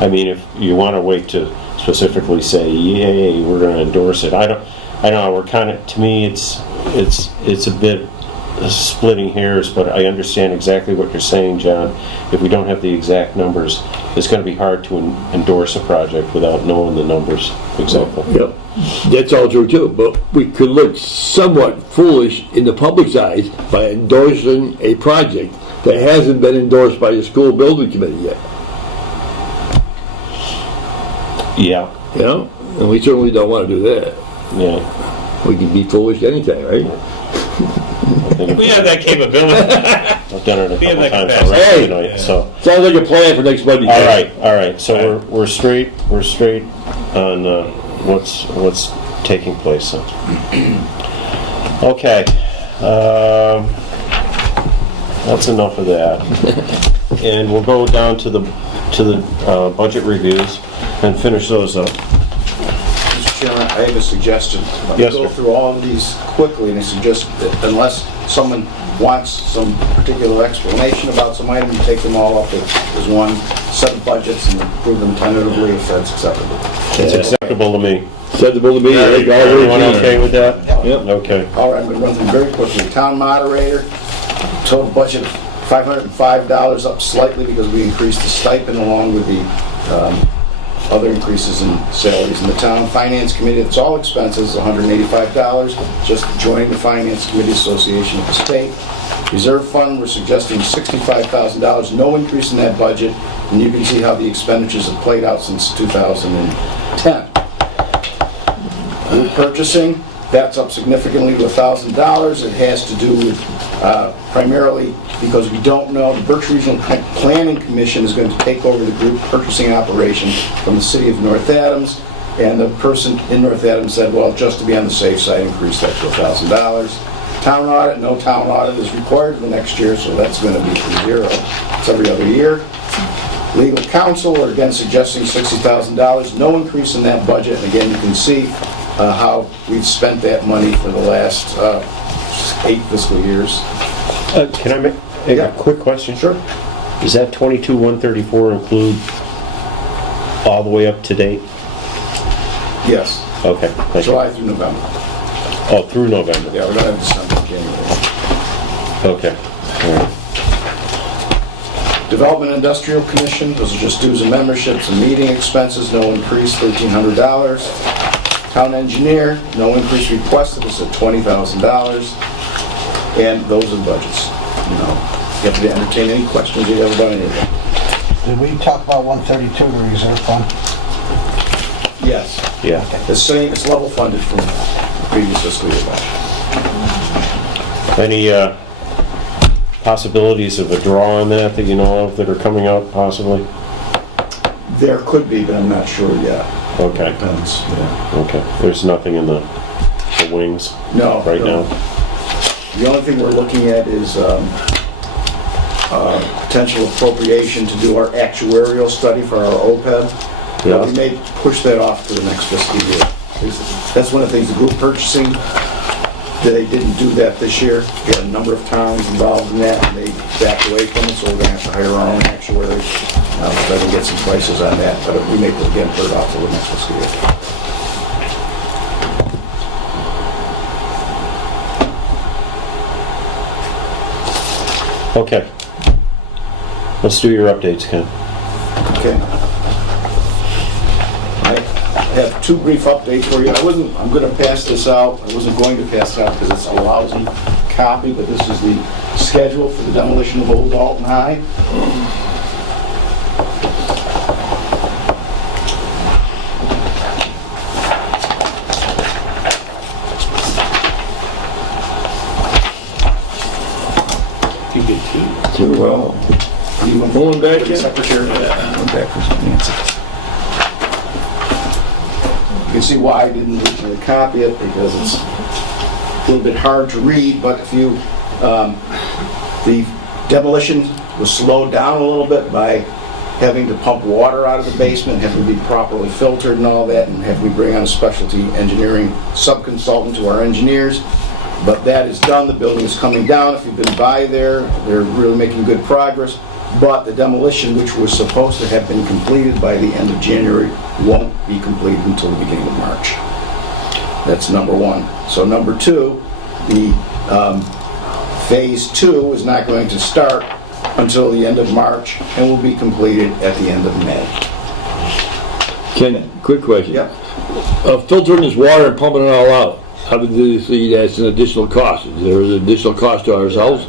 I mean, if you want to wait to specifically say, yay, we're going to endorse it, I don't know, we're kind of, to me, it's a bit splitting hairs, but I understand exactly what you're saying, John. If we don't have the exact numbers, it's going to be hard to endorse a project without knowing the numbers exactly. Yep, that's all true too, but we could look somewhat foolish in the public's eyes by endorsing a project that hasn't been endorsed by the school building committee yet. Yeah. You know, and we certainly don't want to do that. Yeah. We can be foolish anytime, right? We have that capability. I've done it a We have couple that times capacity. already tonight, so. Sounds like a plan for next Monday. All right. So we're straight on what's taking place. So. Okay. That's enough of that, and we'll go down to the budget reviews and finish those up. Mr. Chairman, I have a suggestion. Let me Yes, go sir. through all of these quickly, and I suggest that unless someone wants some particular explanation about some item, you take them all up as one set of budgets and approve them tentatively if that's acceptable. It's acceptable to me. Acceptable to me. I think all Everyone okay with that? Yep. Okay. All right, I'm going to run through very quickly. Town moderator, total budget of $505, up slightly because we increased the stipend along with the other increases in salaries in the town. Finance committee, it's all expenses, $185, just joining the Finance Committee Association of the state. Reserve fund, we're suggesting $65,000, no increase in that budget, and you can see how the expenditures have played out since 2010. Wood purchasing, that's up significantly to $1,000. It has to do with primarily because we don't know, the Berkshire Regional Planning Commission is going to take over the group purchasing operation from the city of North Adams, and the person in North Adams said, well, just to be on the safe side, increase that to $1,000. Town audit, no town audit is required for the next year, so that's going to be zero. It's every other year. Legal counsel, we're again suggesting $60,000, no increase in that budget, and again, you can see how we've spent that money for the last 8 fiscal years. Can I make a quick question? Sure. Does that 22,134 include all the way up to date? Yes. Okay. Thank you. July through November. Oh, through November. Yeah, we're going to have December, January. Okay. All right. Development Industrial Commission, those are just dues and memberships and meeting expenses, no increase, $1,300. Town engineer, no increase requested, it's at $20,000. And those are the budgets. You know, you have to entertain any questions you have about any of them. Did we talk about 132, the reserve fund? Yes. Yeah. The same, it's level funded from the previous fiscal year budget. Any possibilities of a draw on that you know of that are coming up, possibly? There could be, but I'm not sure yet. Okay. Depends, yeah. Okay. There's nothing in the wings No. right no. now? The only thing we're looking at is potential appropriation to do our actuarial study for our OPEB. Yeah. We may push that off to the next fiscal year. That's one of the things, the group purchasing, they didn't do that this year. We had a number of towns involved in that, and they backed away from it, so we're going to have to hire our own actuary. So I can get some prices on that, but we may, again, put it off to the next fiscal year. Okay. Let's do your updates, Ken. Okay. I have 2 brief updates for you. I'm going to pass this out. I wasn't going to pass it out because it's a lousy copy, but this is the schedule for the demolition of Old Dalton High. Well, You want going back yet? Secretary? Yeah, going back for Nancy. You can see why I didn't originally copy it, because it's little bit hard to read, but if you, the demolition was slowed down a little bit by having to pump water out of the basement, having to be properly filtered and all that, and having to bring on a specialty engineering sub-consultant to our engineers. But that is done, the building is coming down. If you've been by there, they're really making good progress. But the demolition, which was supposed to have been completed by the end of January, won't be completed until the beginning of March. That's number one. So number two, the phase 2 is not going to start until the end of March and will be completed at the end of May. Ken, quick question. Yep. Filtering this water and pumping it all out, obviously that's an additional cost. Is there an additional cost to ourselves?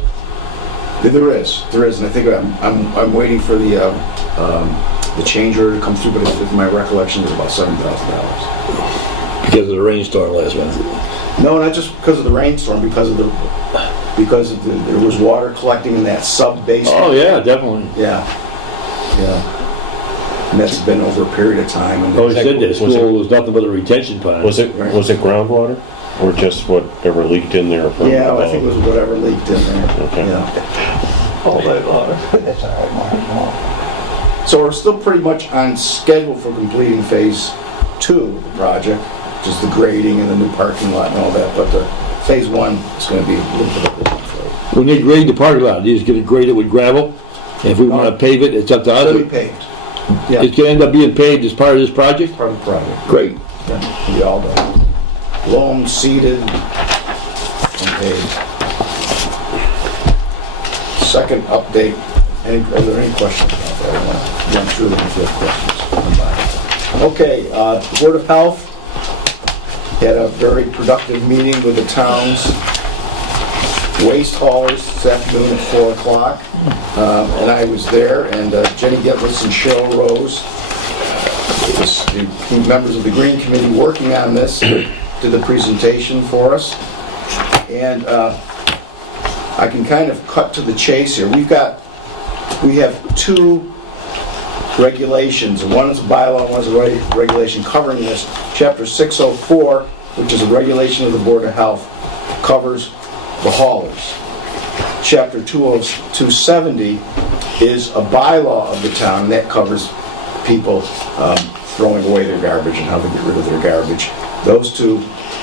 There is, and I think I'm waiting for the change order to come through, but if my recollection is about $7,000. Because of the rainstorm last Wednesday? No, not just because of the rainstorm, because there was water collecting in that sub-basement. Oh yeah, definitely. Yeah. And that's been over a period of time. And he said this school was nothing but a retention pond. Was it groundwater? Or just whatever leaked in there? From yeah, I think it was whatever leaked in there. Okay. Yeah. All that water. That's all right, Mark. So we're still pretty much on schedule for completing phase 2 of the project, just the grading and the new parking lot and all that. But the phase 1 is going to be a little bit of a different. When they grade the parking lot, you just going to grade it with gravel? And if we want to pave it, it's up to us? It'll be paved. Yeah. It's going to end up being paved as part of this project? Part of the project. Great. Yeah, it'll be all done. Loam, seeded, and paved. Second update. Are there any questions about that? I want to run through them if you have questions. Okay, Board of Health had a very productive meeting with the town's waste haulers this afternoon at 4 o'clock. And I was there, and Jenny Gitless and Cheryl Rose, the members of the Green Committee working on this, did the presentation for us. And I can kind of cut to the chase here. We have 2 regulations. One is a bylaw, one is a regulation covering this. Chapter 604, which is a regulation of the Board of Health, covers the haulers. Chapter 270 is a bylaw of the town, and that covers people throwing away their garbage and how to get rid of their garbage. Those 2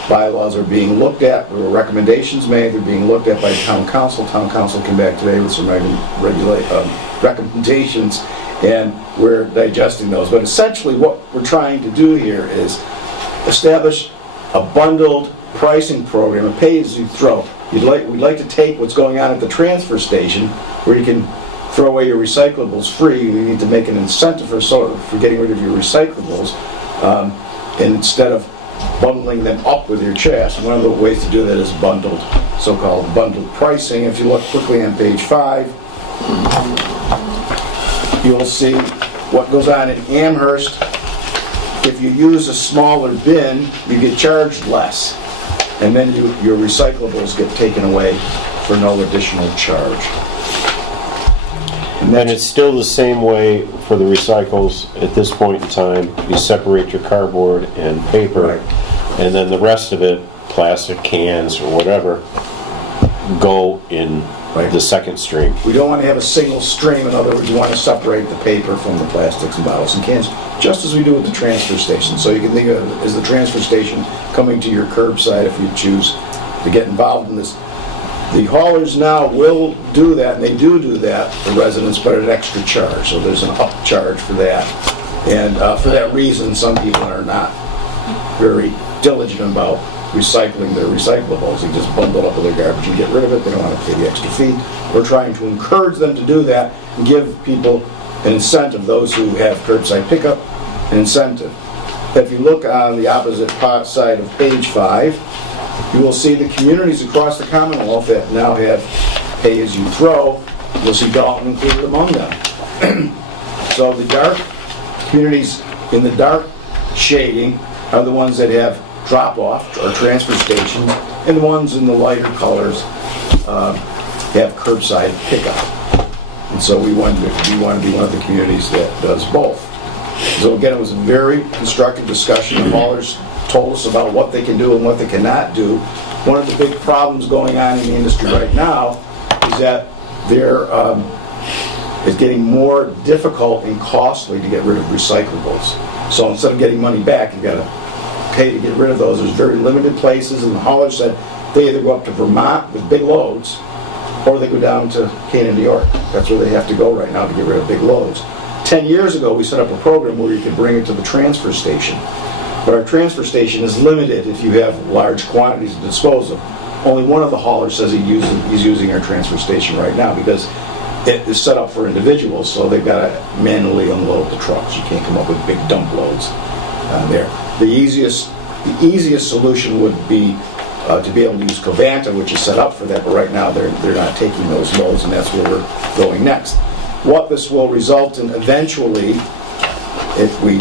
bylaws are being looked at. There were recommendations made. They're being looked at by town council. Town council came back today with some recommendations, and we're digesting those. But essentially what we're trying to do here is establish a bundled pricing program, a pay-as-you-throw. We'd like to take what's going on at the transfer station, where you can throw away your recyclables free. We need to make an incentive for getting rid of your recyclables, and instead of bundling them up with your trash. And one of the ways to do that is bundled, so-called bundled pricing. If you look quickly on page 5, you'll see what goes on in Amherst. If you use a smaller bin, you get charged less, and then your recyclables get taken away for no additional charge. And it's still the same way for the recycles at this point in time. You separate your cardboard and paper, Right. and then the rest of it, plastic cans or whatever, go in the second stream. We don't want to have a single stream. In other words, we want to separate the paper from the plastics and bottles and cans, just as we do at the transfer station. So you can think of it as the transfer station coming to your curbside if you choose to get involved in this. The haulers now will do that, and they do that for residents, but at an extra charge. So there's an upcharge for that. And for that reason, some people are not very diligent about recycling their recyclables. They just bundle up with their garbage and get rid of it. They don't want to pay the extra fee. We're trying to encourage them to do that and give people an incentive, those who have curbside pickup, an incentive. If you look on the opposite side of page 5, you will see the communities across the Commonwealth that now have pay-as-you-throw. You'll see Dalton included among them. So the dark communities in the dark shading are the ones that have drop-off or transfer stations, and the ones in the lighter colors have curbside pickup. And so we want to be one of the communities that does both. So again, it was a very constructive discussion. The haulers told us about what they can do and what they cannot do one of the big problems going on in the industry right now is that there is getting more difficult and costly to get rid of recyclables. So instead of getting money back, you got to pay to get rid of those. There's very limited places, and the haulers said they either go up to Vermont with big loads, or they go down to Canaan, New York. That's where they have to go right now to get rid of big loads. 10 years ago, we set up a program where you could bring it to the transfer station. But our transfer station is limited if you have large quantities to dispose of. Only one of the haulers says he's using our transfer station right now because it is set up for individuals, so they've got to manually unload the trucks. You can't come up with big dump loads there. The easiest solution would be to be able to use Covanta, which is set up for that, but right now they're not taking those loads, and that's where we're going next. What this will result in eventually, if we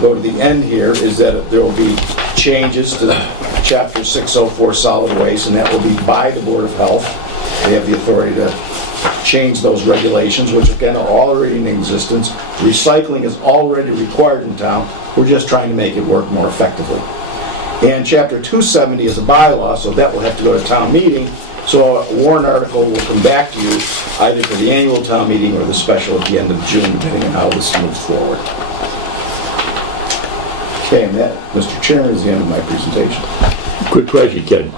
go to the end here, is that there will be changes to Chapter 604 Solid Waste, and that will be by the Board of Health. They have the authority to change those regulations, which again are already in existence. Recycling is already required in town. We're just trying to make it work more effectively. And Chapter 270 is a bylaw, so that will have to go to town meeting. So a warrant article will come back to you either for the annual town meeting or the special at the end of June, depending on how this moves forward. Okay, and that, Mr. Chairman, is the end of my presentation. Quick question, Ken.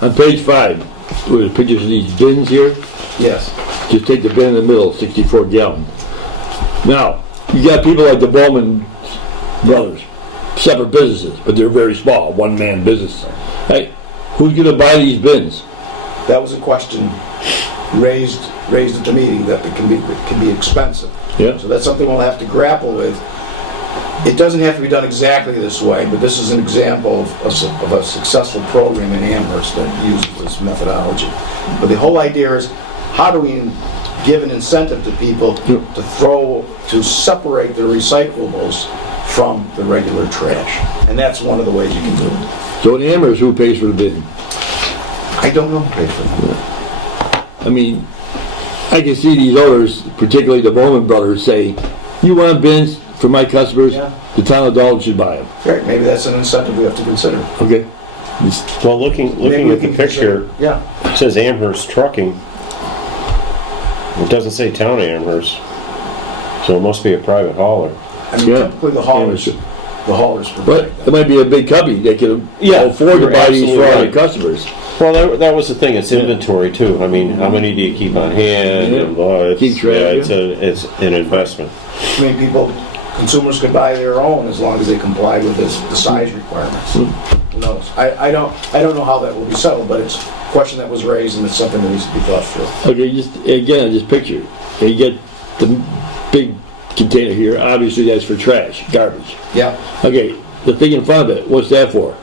On page 5, with the pictures of these bins here, Yes. just take the bin in the middle, 64 gallon. Now, you got people like the Bowman brothers, separate businesses, but they're very small, one-man business. Hey, who's going to buy these bins? That was a question raised at the meeting, that it can be expensive. Yeah. So that's something we'll have to grapple with. It doesn't have to be done exactly this way, but this is an example of a successful program in Amherst that uses this methodology. But the whole idea is, how do we give an incentive to people to separate their recyclables from the regular trash? And that's one of the ways you can do it. So in Amherst, who pays for the bin? I don't know who pays for them. I mean, I can see these owners, particularly the Bowman brothers, say, you want bins for my customers? Yeah. The town of Dalton should buy them. Great, maybe that's an incentive we have to consider. Okay. Well, looking at the picture, Yeah. it says Amherst Trucking. It doesn't say Town of Amherst, so it must be a private hauler. I mean, typically the haulers provide But that. it might be a big company that can afford to you're buy these for absolutely all their right. customers. Well, that was the thing. It's inventory too. I mean, how many do you keep on hand? Yeah. And, it's, Keep track, it's an investment. I mean, consumers could buy their own as long as they comply with the size requirements. Who knows? I don't know how that will be settled, but it's a question that was raised, and it's something that needs to be thought through. Okay, just again, just picture. You get the big container here. Obviously, that's for trash, garbage. Yeah. Okay, the thing in front of it, what's that for?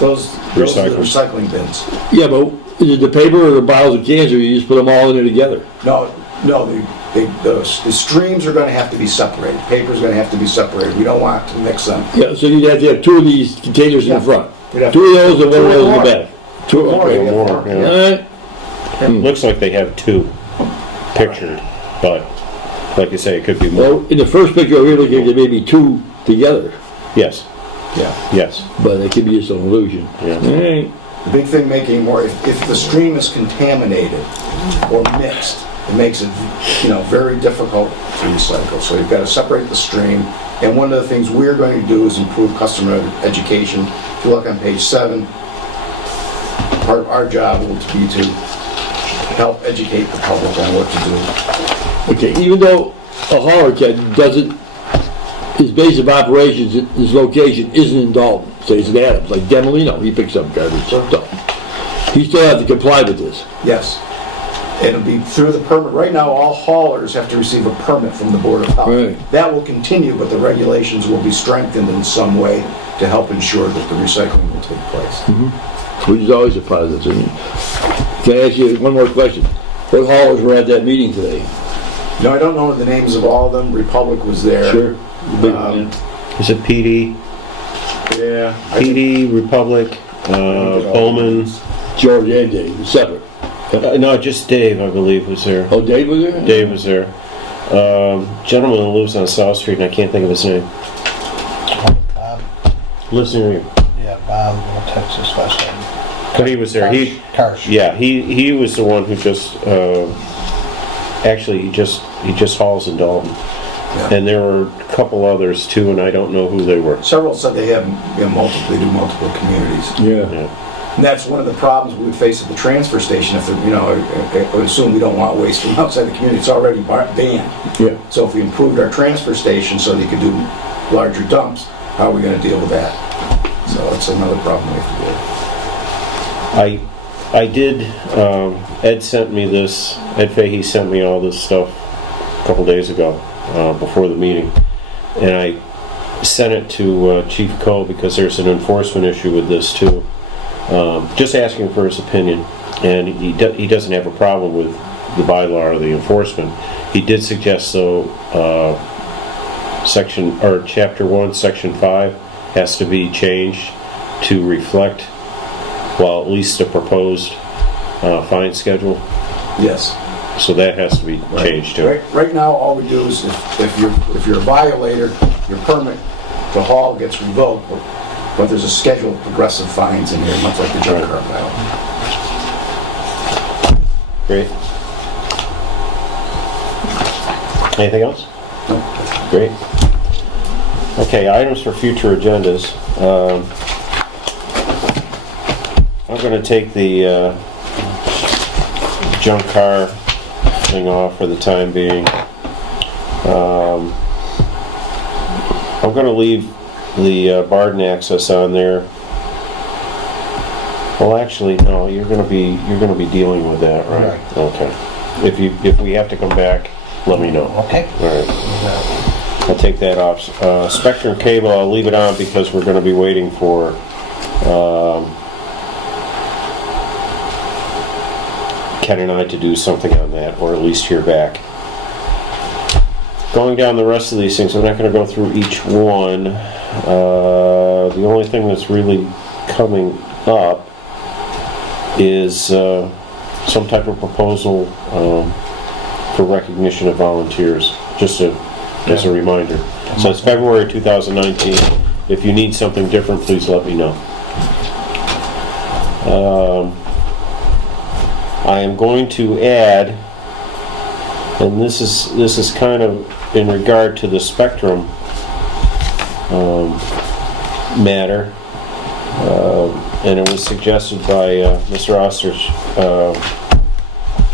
Those are the recycling bins. Yeah, but is it the paper or the bottles of cans, or you just put them all in there together? No, the streams are going to have to be separated. Paper's going to have to be separated. We don't want to mix them. Yeah, so you'd have to have 2 of these containers in the front. We'd have 2 of those and 1 of those in the back. 2 more. Or more, yeah. All right. Looks like they have 2 pictured, but like you say, it could be more. Well, in the first picture over here, looking at there may be 2 together, Yes, Yeah. yes. but it could be just an illusion. Yeah. All right. The big thing making more, if the stream is contaminated or mixed, it makes it, very difficult to recycle. So you've got to separate the stream. And one of the things we're going to do is improve customer education. If you look on page 7, part of our job will be to help educate the public on what to do. Okay, even though a hauler doesn't, his base of operations, his location isn't in Dalton, say it's in Adams, like Demolino, he picks up garbage stuff. He still has to comply with this. Yes. It'll be through the permit. Right now, all haulers have to receive a permit from the Board of Health. Right. That will continue, but the regulations will be strengthened in some way to help ensure that the recycling will take place. Which is always a positive thing. Can I ask you one more question? What haulers were at that meeting today? No, I don't know the names of all of them. Republic was there. Sure. Is it PD? Yeah. PD, Republic, Bowman. George and Dave, separate. No, just Dave, I believe, was there. Oh, Dave was there? Dave was there. Gentleman who lives on South Street, and I can't think of his name. Bob, Lives near you. yeah, Bob, Texas, West End. But he was there. Karsh. Yeah, he was the one who just, actually, he just hauls in Dalton. Yeah. And there were a couple others too, and I don't know who they were. Several said they have they do multiple communities. Yeah. And that's one of the problems we would face at the transfer station. If I would assume we don't want waste from outside the community. It's already banned. Yeah. So if we improved our transfer station so they could do larger dumps, how are we going to deal with that? So it's another problem we have to deal with. I did, Ed sent me this, Ed Fahey sent me all this stuff a couple days ago, before the meeting. And I sent it to Chief Coe because there's an enforcement issue with this too. Just asking for his opinion. And he doesn't have a problem with the bylaw or the enforcement. He did suggest though, Chapter 1, Section 5 has to be changed to reflect, well, at least a proposed fine schedule. Yes. So that has to be changed too. Right now, all we do is if you're a violator, your permit to haul gets revoked, but there's a schedule of progressive fines in here, much like the junk car file. Great. Anything else? No. Great. Okay, items for future agendas. I'm going to take the junk car thing off for the time being. I'm going to leave the Barden access on there. Well, actually, no. You're going to be dealing with that, right? Right. Okay. If we have to come back, let me know. Okay. All right. I'll take that off. Spectrum cable, I'll leave it on because we're going to be waiting for Ken and I to do something on that, or at least hear back. Going down the rest of these things, I'm not going to go through each one. The only thing that's really coming up is some type of proposal for recognition of volunteers, just as a reminder. So it's February 2019. If you need something different, please let me know. I am going to add, and this is kind of in regard to the Spectrum matter, and it was suggested by Mr. Ostrich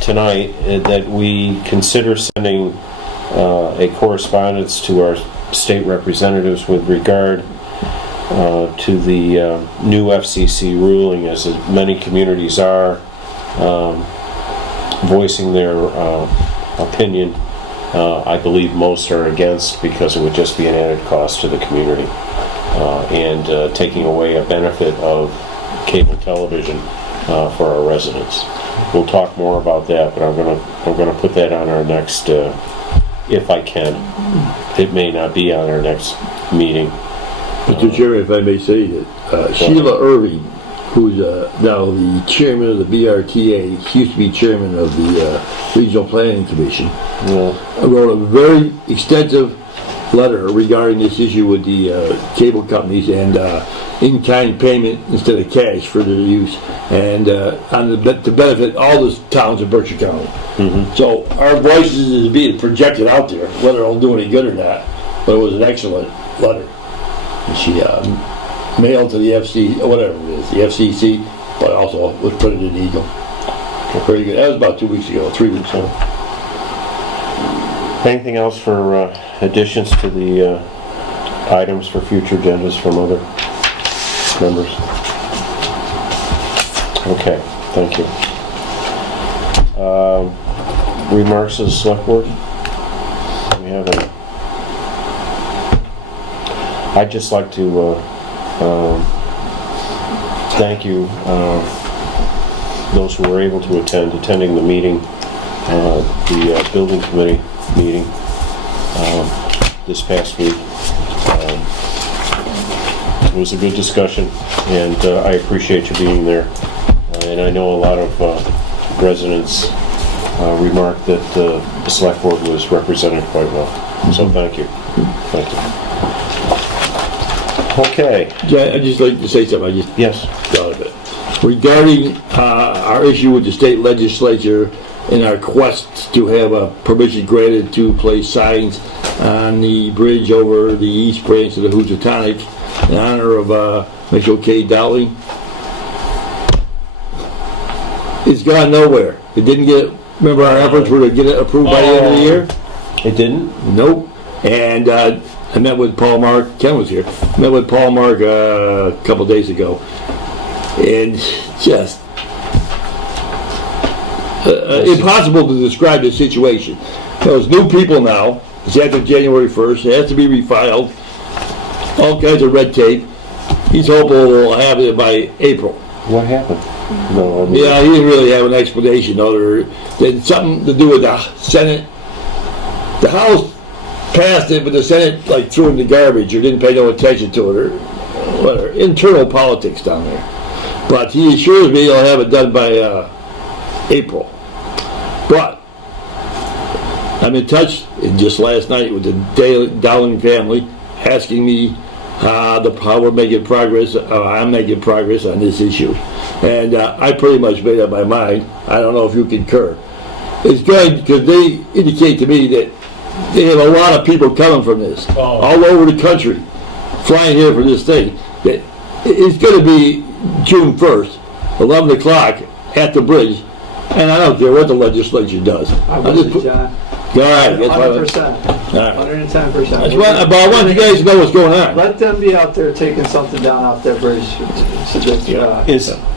tonight that we consider sending a correspondence to our state representatives with regard to the new FCC ruling, as many communities are voicing their opinion. I believe most are against because it would just be an added cost to the community and taking away a benefit of cable television for our residents. We'll talk more about that, but I'm gonna put that on our next, if I can. It may not be on our next meeting. Mr. Chairman, if I may say that Sheila Irving, who's now the chairman of the BRTA, she used to be chairman of the Regional Planning Commission, wrote a very extensive letter regarding this issue with the cable companies and in-kind payment instead of cash for their use, and to benefit all the towns in Berkshire County. Mm-hmm. So our voices is being projected out there, whether it'll do any good or not, but it was an excellent letter. And she mailed to the whatever it is, the FCC, but also was put in an Eagle. Very good. That was about 2 weeks ago, 3 weeks ago. Anything else for additions to the items for future agendas from other members? Okay, thank you. Remarks of the select board? We have any? I'd just like to thank you, those who were able to attending the meeting, the building committee meeting this past week. It was a good discussion, and I appreciate you being there. And I know a lot of residents remarked that the select board was represented quite well. So thank you. Thank you. Okay. Yeah, I'd just like to say something. I just thought of it. regarding our issue with the state legislature and our quest to have a permission granted to place signs on the bridge over the east branch of the Housatonic in honor of Mitchell K. Dalton. It's gone nowhere. It didn't get, remember our efforts were to get it approved by the end of the year? It didn't? Nope. And I met with Paul Mark, Ken was here, met with Paul Mark a couple days ago. And just impossible to describe the situation. There's new people now. It's after January 1st. It has to be refiled. All kinds of red tape. He's hopeful we'll have it by April. What happened? No, I mean, Yeah, he didn't really have an explanation other than something to do with the Senate. The House passed it, but the Senate like threw it in the garbage or didn't pay no attention to it or whatever. Internal politics down there. But he assures me he'll have it done by April. But I'm in touch just last night with the Dalton family asking me how we're making progress. I'm making progress on this issue. And I pretty much made up my mind. I don't know if you concur. It's good because they indicate to me that they have a lot of people coming from this, all over the country, flying here for this thing. That it's going to be June 1st, 11 o'clock at the bridge, and I don't care what the legislature does. I'm with you, John. All right, 100%. 110%. But I want you guys to know what's going on. Let them be out there taking something down off that bridge so that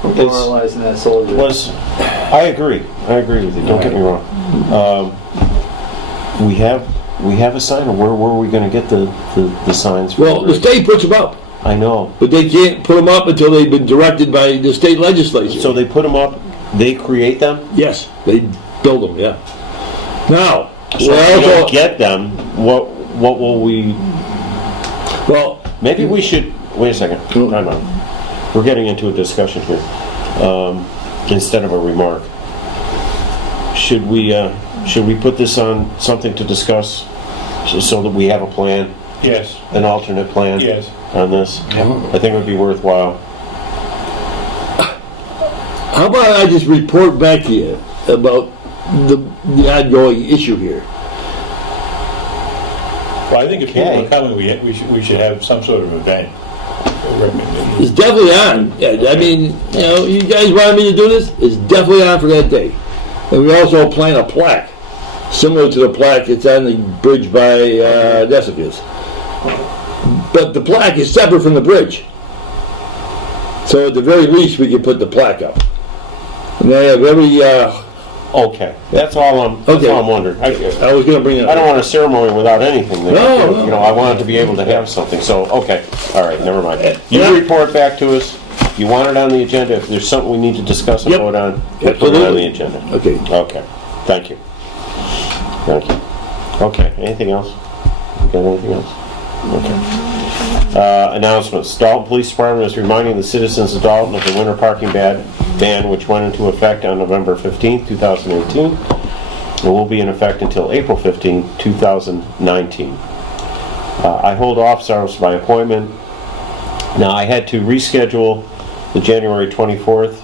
memorializing that soldier. I agree with you. Don't get me wrong. We have a sign. Where are we going to get the signs? Well, the state puts them up. I know, but they can't put them up until they've been directed by the state legislature. So they put them up. They create them. Yes, they build them. Yeah. Now, so if we don't get them, what will we? Well, maybe we should wait a second. Time out. We're getting into a discussion here instead of a remark. Should we put this on something to discuss so that we have a plan? Yes. An alternate plan? Yes. On this? I think it would be worthwhile. How about I just report back to you about the ongoing issue here? Well, I think if people are coming, we should have some sort of event. It's definitely on. Yeah, I mean, you guys wanted me to do this? It's definitely on for that day. And we also plan a plaque, similar to the plaque that's on the bridge by Desica's. But the plaque is separate from the bridge. So at the very least, we can put the plaque up. And they have every... Okay, that's all I'm wondering. I was going to bring it up. I don't want a ceremony without anything. No. I wanted to be able to have something. So, okay. All right, never mind. You report back to us. You want it on the agenda. If there's something we need to discuss and vote on, we'll put it on the agenda. Okay. Okay. Thank you. Thank you. Okay, anything else? Got anything else? Okay. Announcements. Dalton Police Department is reminding the citizens of Dalton of the winter parking ban which went into effect on November 15, 2018 and will be in effect until April 15, 2019. I hold office hours by appointment. Now I had to reschedule the January 24th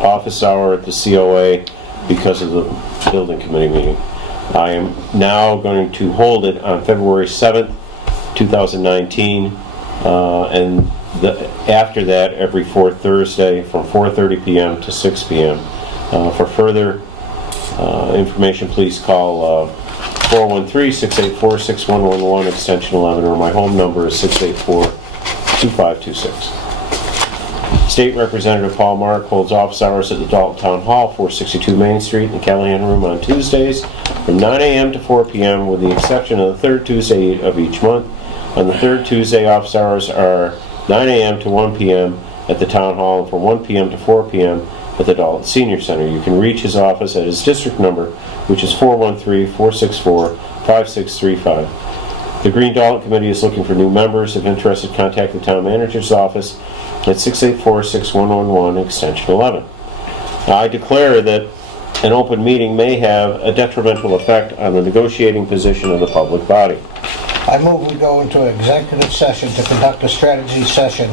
office hour at the COA because of the building committee meeting. I am now going to hold it on February 7th, 2019, and after that every fourth Thursday from 4:30 p.m. to 6 p.m. For further information, please call 413-684-6111 extension 11, or my home number is 684-2526. State Representative Paul Mark holds office hours at the Dalton Town Hall, 462 Main Street in the Callahan Room on Tuesdays from 9 a.m. to 4 p.m. with the exception of the third Tuesday of each month. On the third Tuesday, office hours are 9 a.m. to 1 p.m. at the Town Hall and from 1 p.m. to 4 p.m. at the Dalton Senior Center. You can reach his office at his district number, which is 413-464-5635. The Green Dalton Committee is looking for new members. If interested, contact the Town Manager's office at 684-6111, extension 11. Now, I declare that an open meeting may have a detrimental effect on the negotiating position of the public body. I move we go into executive session to conduct a strategy session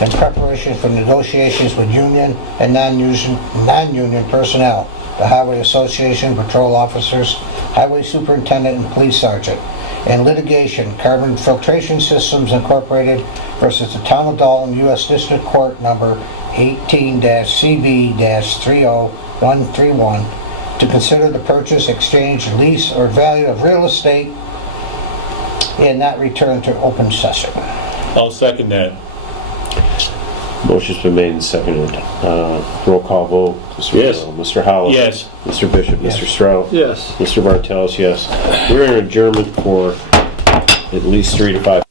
in preparation for negotiations with union and non-union personnel, the Highway Association, patrol officers, highway superintendent, and police sergeant, and litigation, Carbon Filtration Systems Incorporated versus the Town of Dalton, U.S. District Court number 18-CV-30131, to consider the purchase, exchange, lease, or value of real estate and not return to open session. I'll second that. Motion's been made and seconded. Roll call vote. Mr. Yes. Boyle, Mr. Howell. Yes. Mr. Bishop. Yes. Mr. Stroh. Yes. Mr. Bartels, yes. We're in adjournment for at least 3 to 5